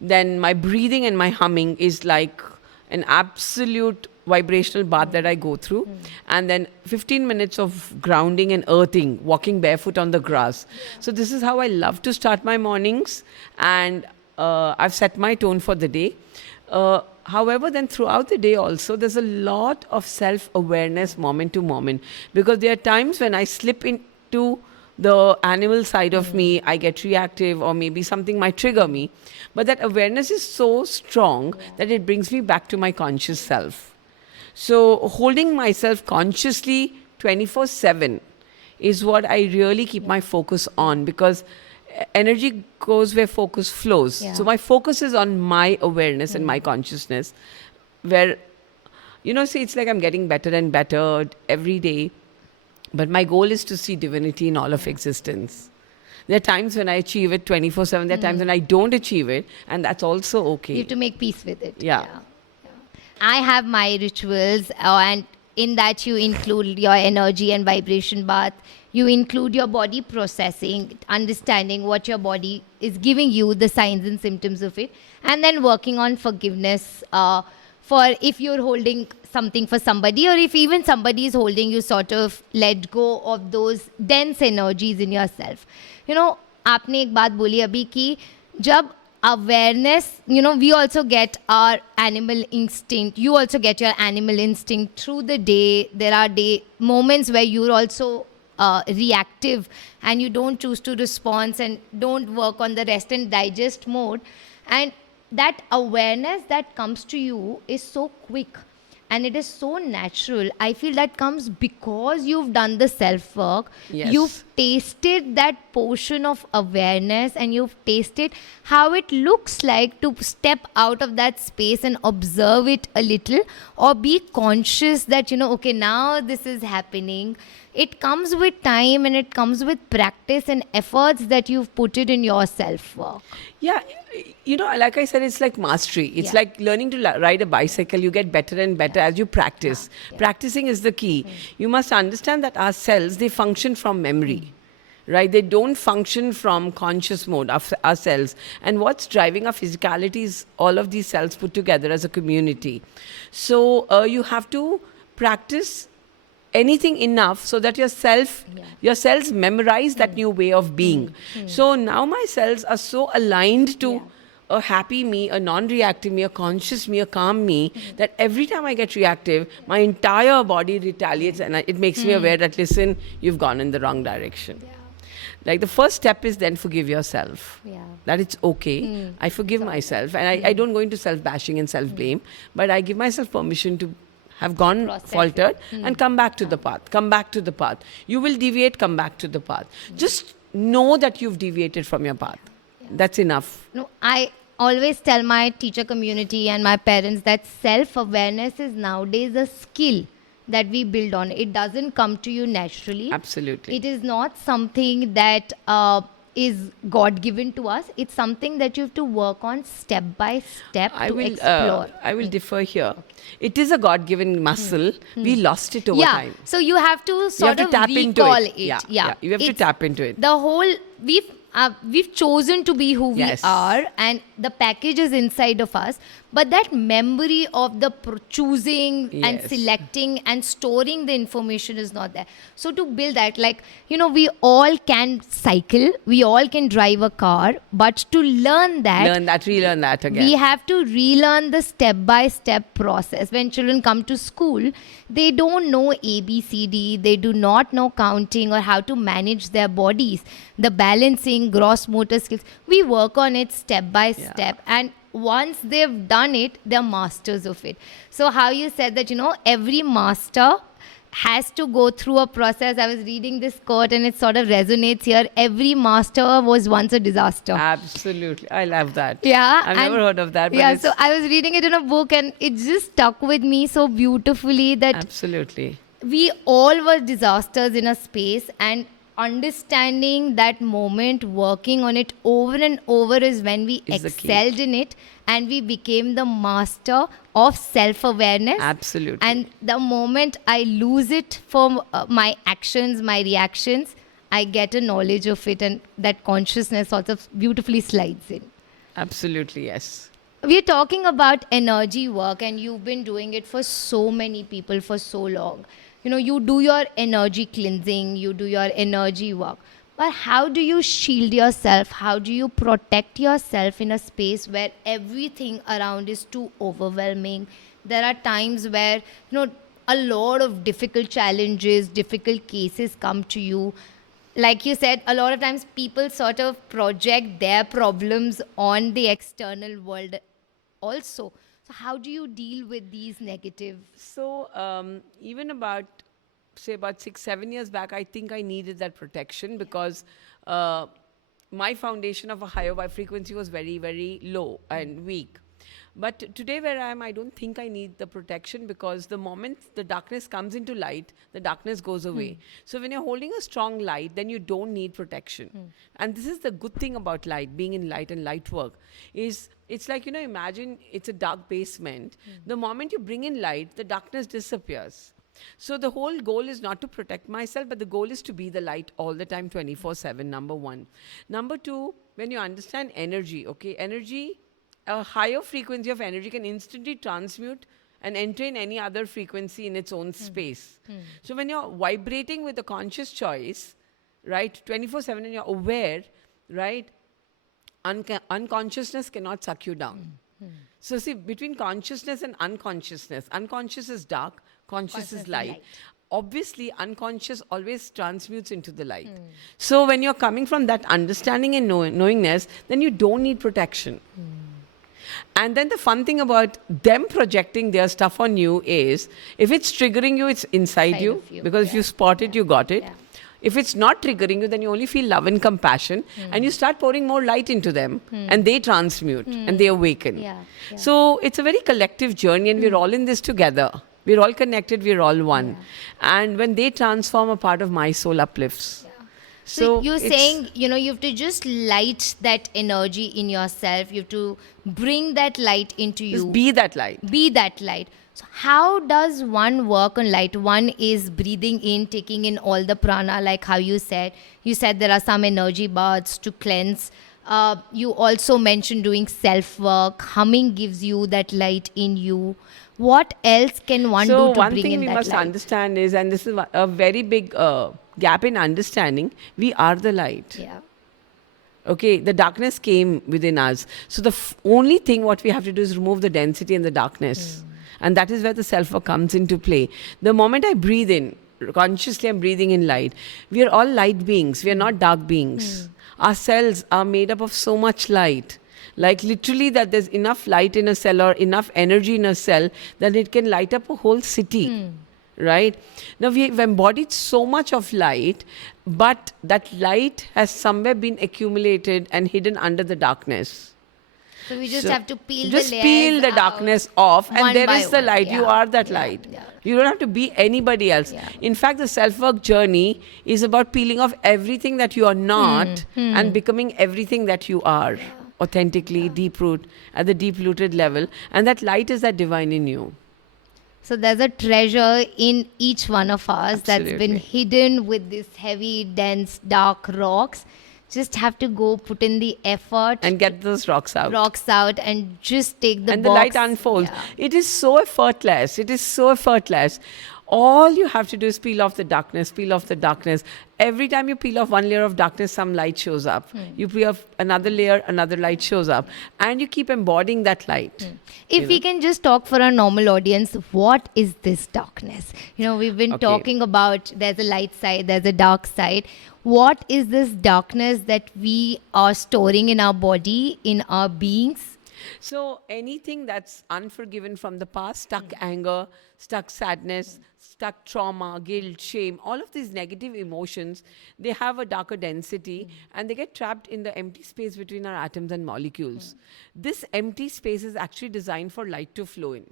Then my breathing and my humming is like an absolute vibrational bath that I go through. And then 15 minutes of grounding and earthing, walking barefoot on the grass. So this is how I love to start my mornings. And I've set my tone for the day. However, then throughout the day also, there's a lot of self-awareness moment to moment. Because there are times when I slip into the animal side of me, I get reactive, or maybe something might trigger me. But that awareness is so strong that it brings me back to my conscious self. So holding myself consciously 24/7 is what I really keep my focus on, because energy goes where focus flows. Yeah. So my focus is on my awareness and my consciousness, where, see, it's like I'm getting better and better every day. But my goal is to see divinity in all of existence. There are times when I achieve it 24/7. There are times when I don't achieve it, and that's also okay. You have to make peace with it. Yeah. I have my rituals, and in that you include your energy and vibration bath. You include your body processing, understanding what your body is giving you, the signs and symptoms of it, and then working on forgiveness for if you're holding something for somebody, or if even somebody is holding, you sort of let go of those dense energies in yourself. आपने एक बात बोली अभी कि जब awareness, we also get our animal instinct. You also get your animal instinct through the day. There are moments where you're also reactive and you don't choose to respond and don't work on the rest and digest mode. And that awareness that comes to you is so quick and it is so natural. I feel that comes because you've done the self-work. Yes. You've tasted that portion of awareness and you've tasted how it looks like to step out of that space and observe it a little, or be conscious that, okay, now this is happening. It comes with time and it comes with practice and efforts that you've put it in your self-work. Yeah, like I said, it's like mastery. It's Yeah. like learning to ride a bicycle. You get better and better as you practice. Yeah. Practicing is the key. You must understand that our cells, they function from memory. Right? They don't function from conscious mode of our cells. And what's driving our physicality is all of these cells put together as a community. So you have to practice anything enough so that your cells memorize that new way of being. So now my cells are so aligned to a happy me, a non-reactive me, a conscious me, a calm me, that every time I get reactive, my entire body retaliates, and it makes me aware that, listen, you've gone in the wrong direction. Like the first step is then forgive yourself. That it's okay. I forgive myself, and I don't go into self-bashing and self-blame, but I give myself permission to have gone faltered and come back to the path. Come back to the path. You will deviate, come back to the path. Just know that you've deviated from your path. That's enough. No, I always tell my teacher community and my parents that self-awareness is nowadays a skill that we build on. It doesn't come to you naturally. Absolutely. It is not something that is God-given to us. It's something that you have to work on step by step explore. I will differ here. It is a God-given muscle. We lost it over time. So you have to sort of tap into recall it. it. You have to tap into it. The whole, we've chosen to be who we Yes. are, and the package is inside of us, but that memory of the choosing and Yes. selecting and storing the information is not there. So to build that, we all can cycle, we all can drive a car, but to learn that, Relearn that again. we have to relearn the step-by-step process. When children come to school, they don't know ABCD, they do not know counting or how to manage their bodies, the balancing, gross motor skills. We work on it step by step, and once they've done it, they're masters of it. So how you said that, every master has to go through a process. I was reading this quote and it sort of resonates here. Every master was once a disaster. Absolutely. I love that. Yeah. I've never heard of that. But Yeah, so I was reading it in a book and it just stuck with me so beautifully that absolutely. we all were disasters in a space, and understanding that moment, working on it over and over is when we Is the key. excelled in it and we became the master of self-awareness. Absolutely. And the moment I lose it for my actions, my reactions, I get a knowledge of it, and that consciousness sort of beautifully slides in. Absolutely, yes. We're talking about energy work, and you've been doing it for so many people for so long. You do your energy cleansing, you do your energy work. But how do you shield yourself? How do you protect yourself in a space where everything around is too overwhelming? There are times where, a lot of difficult challenges, difficult cases come to you. Like you said, a lot of times people sort of project their problems on the external world also. So how do you deal with these negative? So even about, say, about 6, 7 years back, I think I needed that protection because my foundation of a higher frequency was very, very low and weak. But today where I am, I don't think I need the protection because the moment the darkness comes into light, the darkness goes away. So when you're holding a strong light, then you don't need protection. And this is the good thing about light, being in light and light work, is it's like, imagine it's a dark basement. The moment you bring in light, the darkness disappears. So the whole goal is not to protect myself, but the goal is to be the light all the time, 24/7, number one. Number two, when you understand energy, okay, energy, a higher frequency of energy can instantly transmute and enter in any other frequency in its own space. So when you're vibrating with a conscious choice, right, 24/7, and you're aware, right, unconsciousness cannot suck you down. So see, between consciousness and unconsciousness, unconscious is dark, conscious is light. Obviously, unconscious always transmutes into the light. So when you're coming from that understanding and knowingness, then you don't need protection. And then the fun thing about them projecting their stuff on you is, if it's triggering you, it's inside you. Because if you spot it, you got it. If it's not triggering you, then you only feel love and compassion, and you start pouring more light into them, and they transmute and they awaken. So it's a very collective journey, and we're all in this together. We're all connected, we're all one. And when they transform, a part of my soul uplifts. So you're saying, you have to just light that energy in yourself. You have to bring that light into you. Just be that light. Be that light. So how does one work on light? One is breathing in, taking in all the prana, like how you said. You said there are some energy baths to cleanse. You also mentioned doing self-work. Humming gives you that light in you. What else can one do to bring in that light? So one thing we must understand is, and this is a very big gap in understanding, we are the light. Okay, the darkness came within us. So the only thing what we have to do is remove the density and the darkness. And that is where the self-work comes into play. The moment I breathe in, consciously I'm breathing in light. We are all light beings. We are not dark beings. Our cells are made up of so much light. Like literally that there's enough light in a cell or enough energy in a cell that it can light up a whole city. Right? Now we've embodied so much of light, but that light has somewhere been accumulated and hidden under the darkness. So we just have to peel just the layers peel the darkness off, and there is the light. You are that light. You don't have to be anybody else. In fact, the self-work journey is about peeling off everything that you are not and becoming everything that you are. Authentically, deep root, at the deep-rooted level. And that light is that divine in you. So there's a treasure in each one of us that's been hidden with these heavy, dense, dark rocks. Just have to go put in the effort. And get those rocks out. And just take the and box. The light unfolds. It is so effortless. It is so effortless. All you have to do is peel off the darkness, peel off the darkness. Every time you peel off one layer of darkness, some light shows up. You peel off another layer, another light shows up. And you keep embodying that light. If we can just talk for a normal audience, what is this darkness? We've been talking about there's a light side, there's a dark side. What is this darkness that we are storing in our body, in our beings? So anything that's unforgiven from the past, stuck anger, stuck sadness, stuck trauma, guilt, shame, all of these negative emotions, they have a darker density and they get trapped in the empty space between our atoms and molecules. This empty space is actually designed for light to flow in.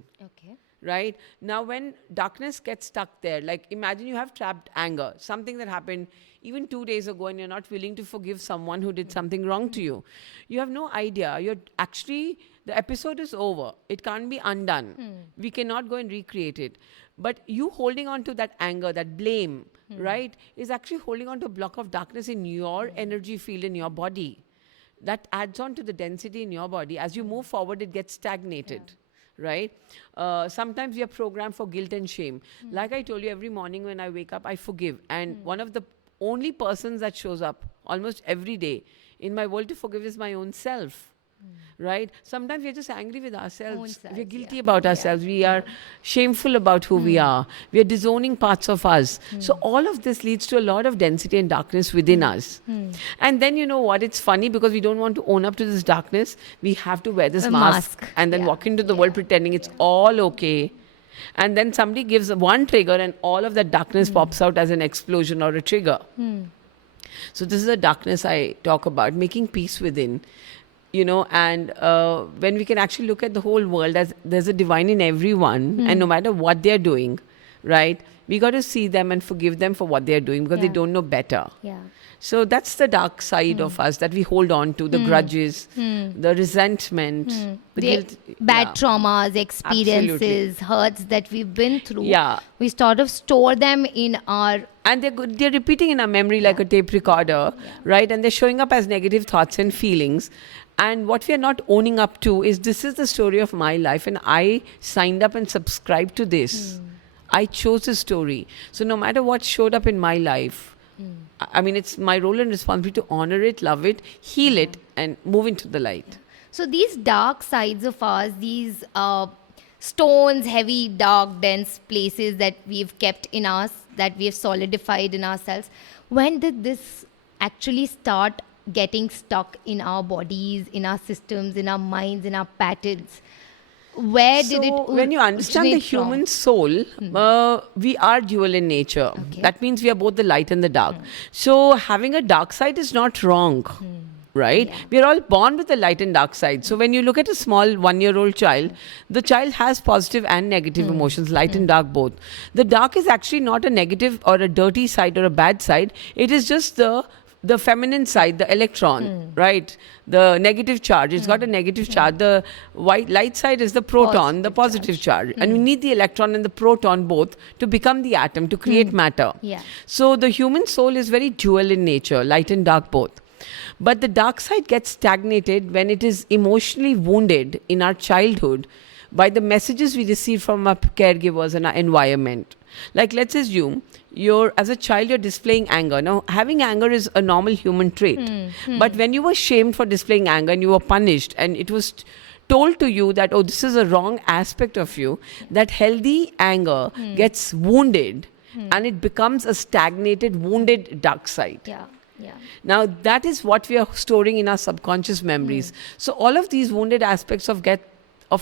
Right? Now, when darkness gets stuck there, like imagine you have trapped anger, something that happened even 2 days ago, and you're not willing to forgive someone who did something wrong to you. You have no idea. You're actually The episode is over. It can't be undone. We cannot go and recreate it. But you holding on to that anger, that blame, right, is actually holding on to a block of darkness in your energy field, in your body. That adds on to the density in your body. As you move forward, it gets stagnated. Right? Sometimes we are programmed for guilt and shame. Like I told you, every morning when I wake up, I forgive. And one of the only persons that shows up almost every day in my world to forgive is my own self. Right? Sometimes we're just angry with ourselves. We're guilty about ourselves. We are shameful about who we are. We are disowning parts of us. So all of this leads to a lot of density and darkness within us. And then you know what? It's funny because we don't want to own up to this darkness. We have to wear this mask and then walk into the world pretending it's all okay. And then somebody gives one trigger and all of that darkness pops out as an explosion or a trigger. So this is the darkness I talk about, making peace within. You know, and when we can actually look at the whole world as there's a divine in everyone, and no matter what they're doing, right, we got to see them and forgive them for what they're doing because they don't know better. So that's the dark side of us that we hold on to, the grudges, the resentment, the guilt. Bad traumas, experiences, hurts that we've been through. We sort of store them in our... And they're repeating in our memory like a tape recorder, right? And they're showing up as negative thoughts and feelings. And what we are not owning up to is this is the story of my life and I signed up and subscribed to this. I chose this story. So no matter what showed up in my life, I mean, it's my role and responsibility to honor it, love it, heal it, and move into the light. So these dark sides of us, these stones, heavy, dark, dense places that we've kept in us, that we have solidified in ourselves, when did this actually start getting stuck in our bodies, in our systems, in our minds, in our patterns? Where did it when you understand the human soul, we are dual in nature. That means we are both the light and the dark. So having a dark side is not wrong. Right? We are all born with the light and dark side. So when you look at a small 1-year-old child, the child has positive and negative emotions, light and dark both. The dark is actually not a negative or a dirty side or a bad side. It is just the feminine side, the electron, right? The negative charge. It's got a negative charge. The light side is the proton, the positive charge. And we need the electron and the proton both to become the atom, to create matter. So the human soul is very dual in nature, light and dark both. But the dark side gets stagnated when it is emotionally wounded in our childhood by the messages we receive from our caregivers and our environment. Like, let's assume as a child, you're displaying anger. Now, having anger is a normal human trait. But when you were shamed for displaying anger and you were punished and it was told to you that, oh, this is a wrong aspect of you, that healthy anger gets wounded and it becomes a stagnated, wounded dark side. Now, that is what we are storing in our subconscious memories. So all of these wounded aspects of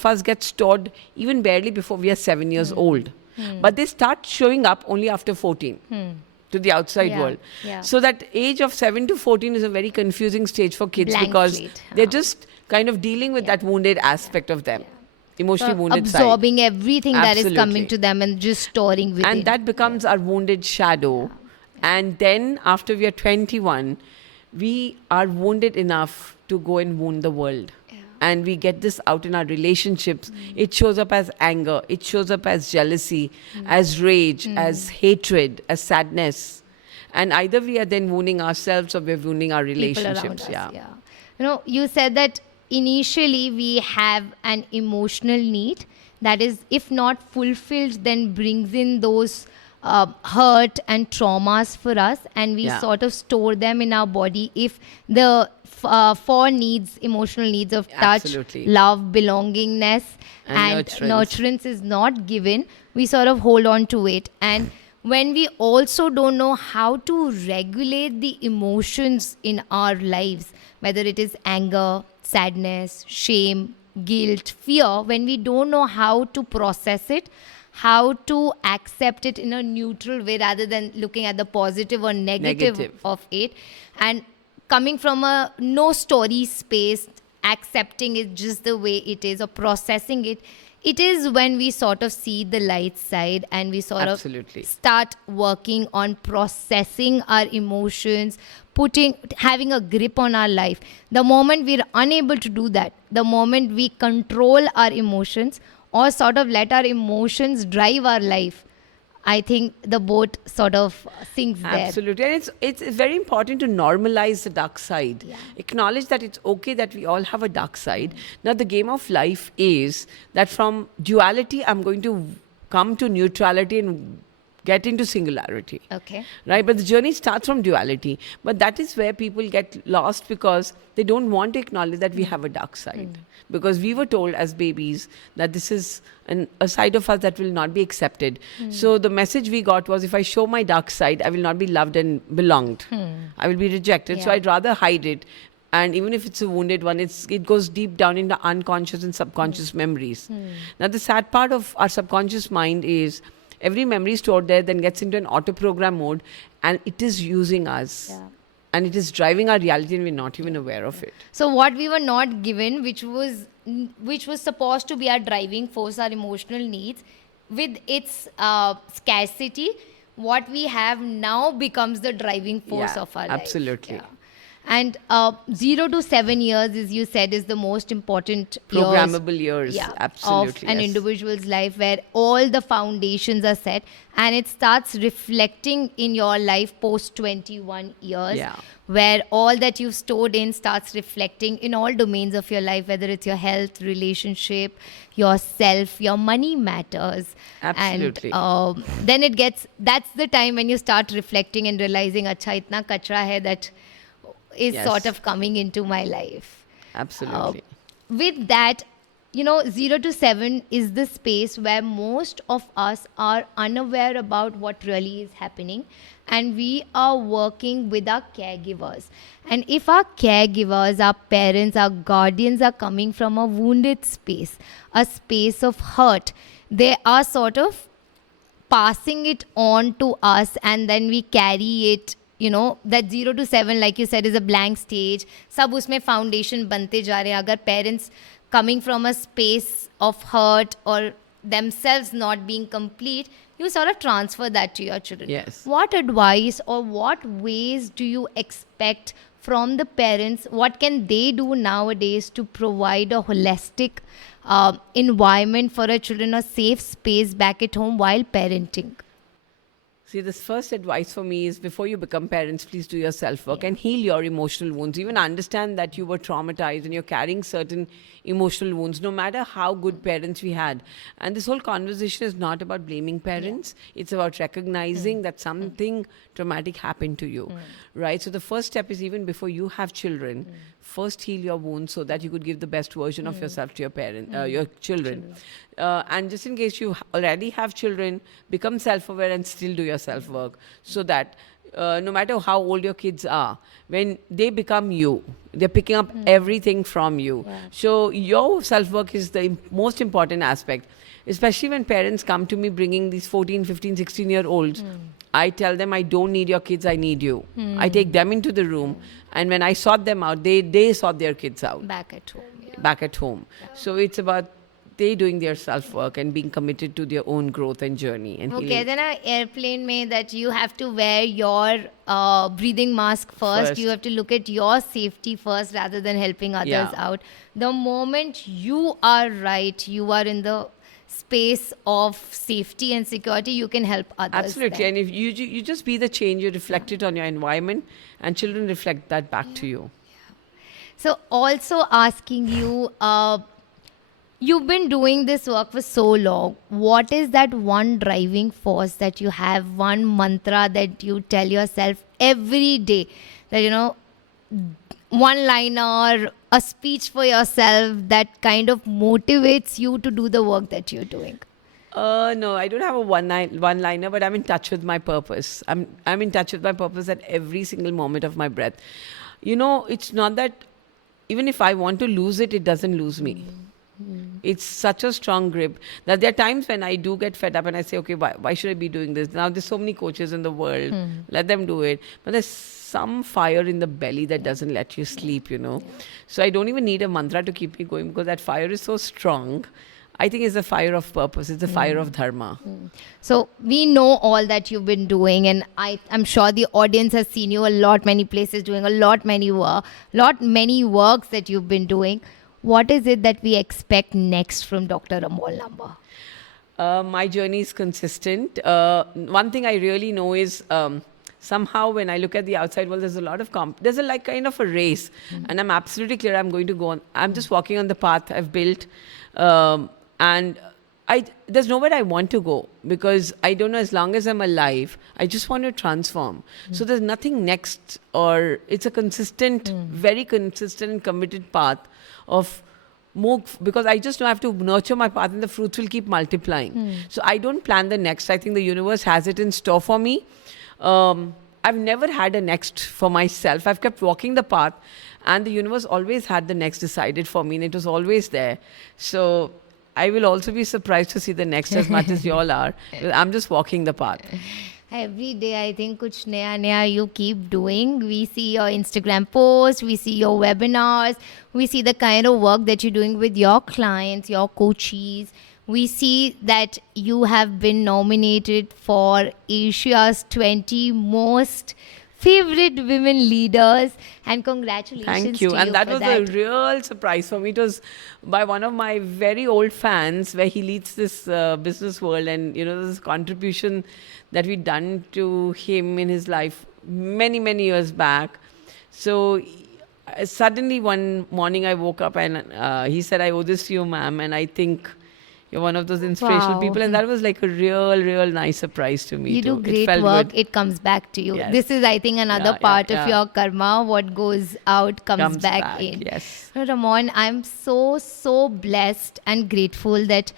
us get stored even barely before we are 7 years old. But they start showing up only after 14 to the outside world. So that age of 7 to 14 is a very confusing stage for kids because they're just kind of dealing with that wounded aspect of them. Emotionally wounded side. Absorbing everything that is coming to them and just storing within. And that becomes our wounded shadow. And then after we are 21, we are wounded enough to go and wound the world. And we get this out in our relationships. It shows up as anger. It shows up as jealousy, as rage, as hatred, as sadness. And either we are then wounding ourselves or we're wounding our relationships. You know, you said that initially we have an emotional need that is, if not fulfilled, then brings in those hurt and traumas for us, and we sort of store them in our body. If the four needs, emotional needs of touch, love, belongingness and nurturance is not given, we sort of hold on to it. And when we also don't know how to regulate the emotions in our lives, whether it is anger, sadness, shame, guilt, fear, when we don't know how to process it, how to accept it in a neutral way rather than looking at the positive or negative of it, and coming from a no story space, accepting it just the way it is or processing it, it is when we sort of see the light side and we sort of start working on processing our emotions, having a grip on our life. The moment we're unable to do that, the moment we control our emotions or sort of let our emotions drive our life, I think the boat sort of sinks there. Absolutely. And it's very important to normalize the dark side. Yeah. Acknowledge that it's okay that we all have a dark side. Now, the game of life is that from duality, I'm going to come to neutrality and get into singularity. Okay. Right? But the journey starts from duality. But that is where people get lost because they don't want to acknowledge that we have a dark side. Because we were told as babies that this is a side of us that will not be accepted. So the message we got was, if I show my dark side, I will not be loved and belonged. I will be rejected. So Yeah. I'd rather hide it. And even if it's a wounded one, it goes deep down into unconscious and subconscious memories. Now, the sad part of our subconscious mind is every memory stored there then gets into an auto program mode, and it is using us. Yeah. And it is driving our reality, and we're not even aware of it. So what we were not given, which was supposed to be our driving force, our emotional needs, with its scarcity, what we have now becomes the driving force Yeah, of our absolutely. life. Yeah. And 0 to 7 years, as you said, is the most important Programmable years. yeah, Absolutely. of an yes. individual's life, where all the foundations are set, and it starts reflecting in your life post 21 years, Yeah. where all that you've stored in starts reflecting in all domains of your life, whether it's your health, relationship, yourself, your money matters. Absolutely. And then that's the time when you start reflecting and realizing, acha, itna kachra hai that is Yes. sort of coming into my life. Absolutely. With that, 0 to 7 is the space where most of us are unaware about what really is happening, and we are working with our caregivers. And if our caregivers, our parents, our guardians are coming from a wounded space, a space of hurt, they are sort of passing it on to us, and then we carry it. That 0 to 7, like you said, is a blank stage. Sab usme foundation bante ja rahe hain. Agar parents coming from a space of hurt or themselves not being complete, you sort of transfer that to your children. Yes. What advice or what ways do you expect from the parents? What can they do nowadays to provide a holistic environment for our children, a safe space back at home while parenting? See, this first advice for me is, before you become parents, please do your self-work and heal your emotional wounds. Even understand that you were traumatized and you're carrying certain emotional wounds, no matter how good parents we had. And this whole conversation is not about blaming parents. It's about recognizing that something traumatic happened to you, right? So the first step is, even before you have children, first heal your wounds so that you could give the best version of yourself to your children. And just in case you already have children, become self-aware and still do your self-work, so that no matter how old your kids are, when they become you, they're picking up everything from you. Yeah. So your self-work is the most important aspect, especially when parents come to me bringing these 14, 15, 16-year-olds. I tell them, I don't need your kids, I need you. I take them into the room, and when I sort them out, they sort their kids out Back at home. Yeah. back at home. So it's about they doing their self-work and being committed to their own growth and journey and Okay, healing. then an airplane may that you have to wear your breathing mask first. You have to look at your safety first rather than helping others Yeah. out. The moment you are right, you are in the space of safety and security, you can help others. Absolutely. then. And if you just be the change, you reflect it on your environment, and children reflect that back to you. So also asking you, you've been doing this work for so long. What is that one driving force that you have, one mantra that you tell yourself every day? That, one liner, a speech for yourself that kind of motivates you to do the work that you're doing? No, I don't have a one-liner, but I'm in touch with my purpose. I'm in touch with my purpose at every single moment of my breath. It's not that even if I want to lose it, it doesn't lose me. It's such a strong grip that there are times when I do get fed up and I say, okay, why should I be doing this? Now there's so many coaches in the world, let them do it. But there's some fire in the belly that doesn't let you sleep, So I don't even need a mantra to keep me going, because that fire is so strong. I think it's the fire of purpose. It's the fire of dharma. So we know all that you've been doing, and I'm sure the audience has seen you a lot, many places doing a lot, many works that you've been doing. What is it that we expect next from Dr. Ramon Llamba? My journey is consistent. One thing I really know is somehow when I look at the outside world, there's a lot of there's a like kind of a race, and I'm absolutely clear I'm going to go on. I'm just walking on the path I've built, and there's nowhere I want to go because I don't know. As long as I'm alive, I just want to transform. So there's nothing next, or it's a consistent, very consistent and committed path of more, because I just know I have to nurture my path and the fruits will keep multiplying. So I don't plan the next. I think the universe has it in store for me. I've never had a next for myself. I've kept walking the path, and the universe always had the next decided for me, and it was always there. So I will also be surprised to see the next as much as you all are. I'm just walking the path. Every day, I think kuch naya you keep doing. We see your Instagram posts, we see your webinars, we see the kind of work that you're doing with your clients, your coaches. We see that you have been nominated for Asia's 20 most favorite women leaders, and congratulations. Thank you. To And you that for was a real surprise for me. It was by one of my very old fans, where he leads this business world, and this contribution that we done to him in his life many years back. So suddenly one morning I woke up and he said, "I owe this to you, ma'am," and I think you're one of those inspirational Wow. people, and that was like a real nice surprise to me. You do too. great It felt work. good. It comes back to you. Yes. This is, I think, another part of your karma. What goes out comes back in. Yes. Ramon, I'm so blessed and grateful that,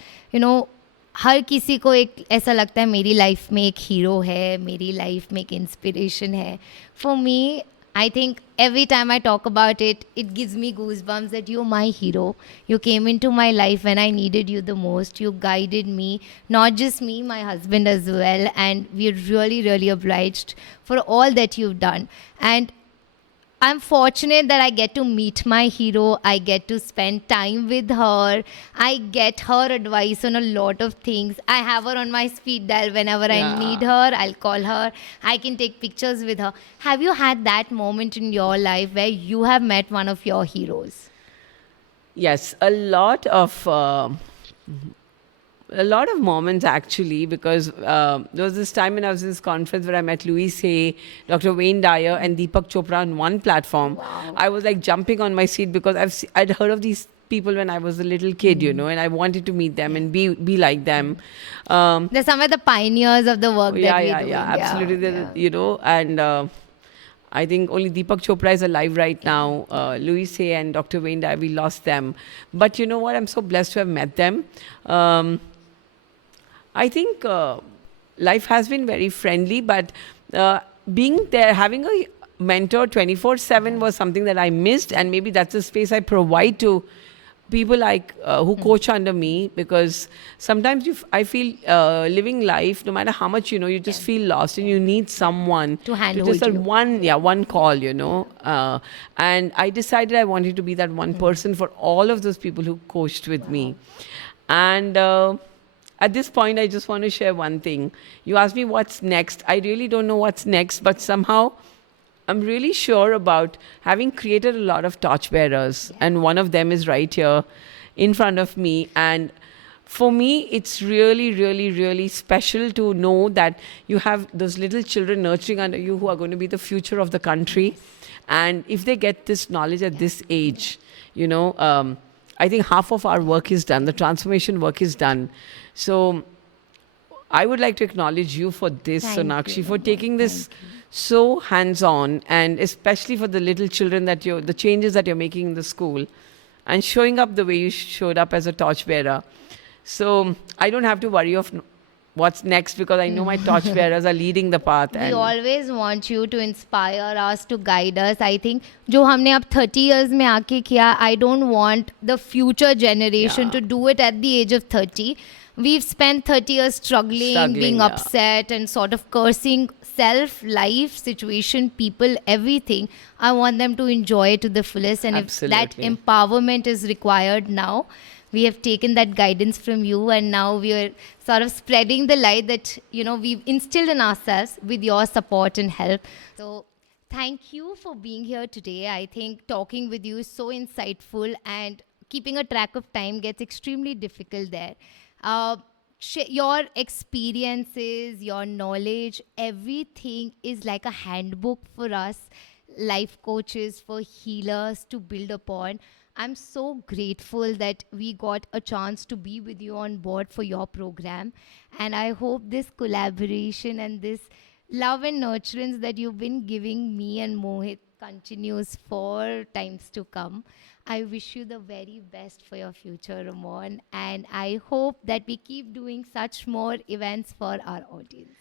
हर किसी को एक ऐसा लगता है मेरी life में एक hero है, मेरी लाइफ में एक इंस्पिरेशन है. For me, I think every time I talk about it, it gives me goosebumps that you're my hero. You came into my life when I needed you the most. You guided me, not just me, my husband as well. And we're really obliged for all that you've done. And I'm fortunate that I get to meet my hero. I get to spend time with her. I get her advice on a lot of things. I have her on my speed dial whenever I need her. I'll call her. I can take pictures with her. Have you had that moment in your life where you have met one of your heroes? Yes, a lot of moments actually, because there was this time when I was in this conference where I met Louise Hay, Dr. Wayne Dyer, and Deepak Chopra on one platform. Wow. I was like jumping on my seat because I'd heard of these people when I was a little kid, and I wanted to meet them and be like them. They're somewhere the pioneers of the work that we do. Yeah, absolutely. And I think only Deepak Chopra is alive right now. Louise Hay and Dr. Wayne Dyer, we lost them. But you know what? I'm so blessed to have met them. I think life has been very friendly, but being there, having a mentor 24/7 was something that I missed, and maybe that's the space I provide to people like who coach under me, because sometimes I feel living life, no matter how much you know, you just feel lost, and you need someone to handhold just you. one call, and I decided I wanted to be that one person for all of those people who coached with me. And at this point, I just want to share one thing. You asked me what's next. I really don't know what's next, but somehow I'm really sure about having created a lot of torchbearers, and one of them is right here in front of me. And for me, it's really special to know that you have those little children nurturing under you who are going to be the future of the country. And if they get this knowledge at this age, I think half of our work is done. The transformation work is done. So I would like to acknowledge you for this, Sonakshi, for taking this so hands-on, and especially for the little children the changes that you're making in the school, and showing up the way you showed up as a torchbearer. So I don't have to worry of what's next, because I know my torchbearers are leading the path. We always want you to inspire us, to guide us. I think जो हमने अब 30 years में आके किया, I don't want the future generation to do it at the age of 30. We've spent 30 years struggling being upset and sort of cursing self, life, situation, people, everything. I want them to enjoy it to the fullest. And if that empowerment is required now, we have taken that guidance from you, and now we are sort of spreading the light that, we've instilled in ourselves with your support and help. So thank you for being here today. I think talking with you is so insightful, and keeping a track of time gets extremely difficult there. Uh, your experiences, your knowledge, everything is like a handbook for us, life coaches, for healers to build upon. I'm so grateful that we got a chance to be with you on board for your program. And I hope this collaboration and this love and nurturance that you've been giving me and Mohit continues for times to come. I wish you the very best for your future, Ramon, and I hope that we keep doing such more events for our audience.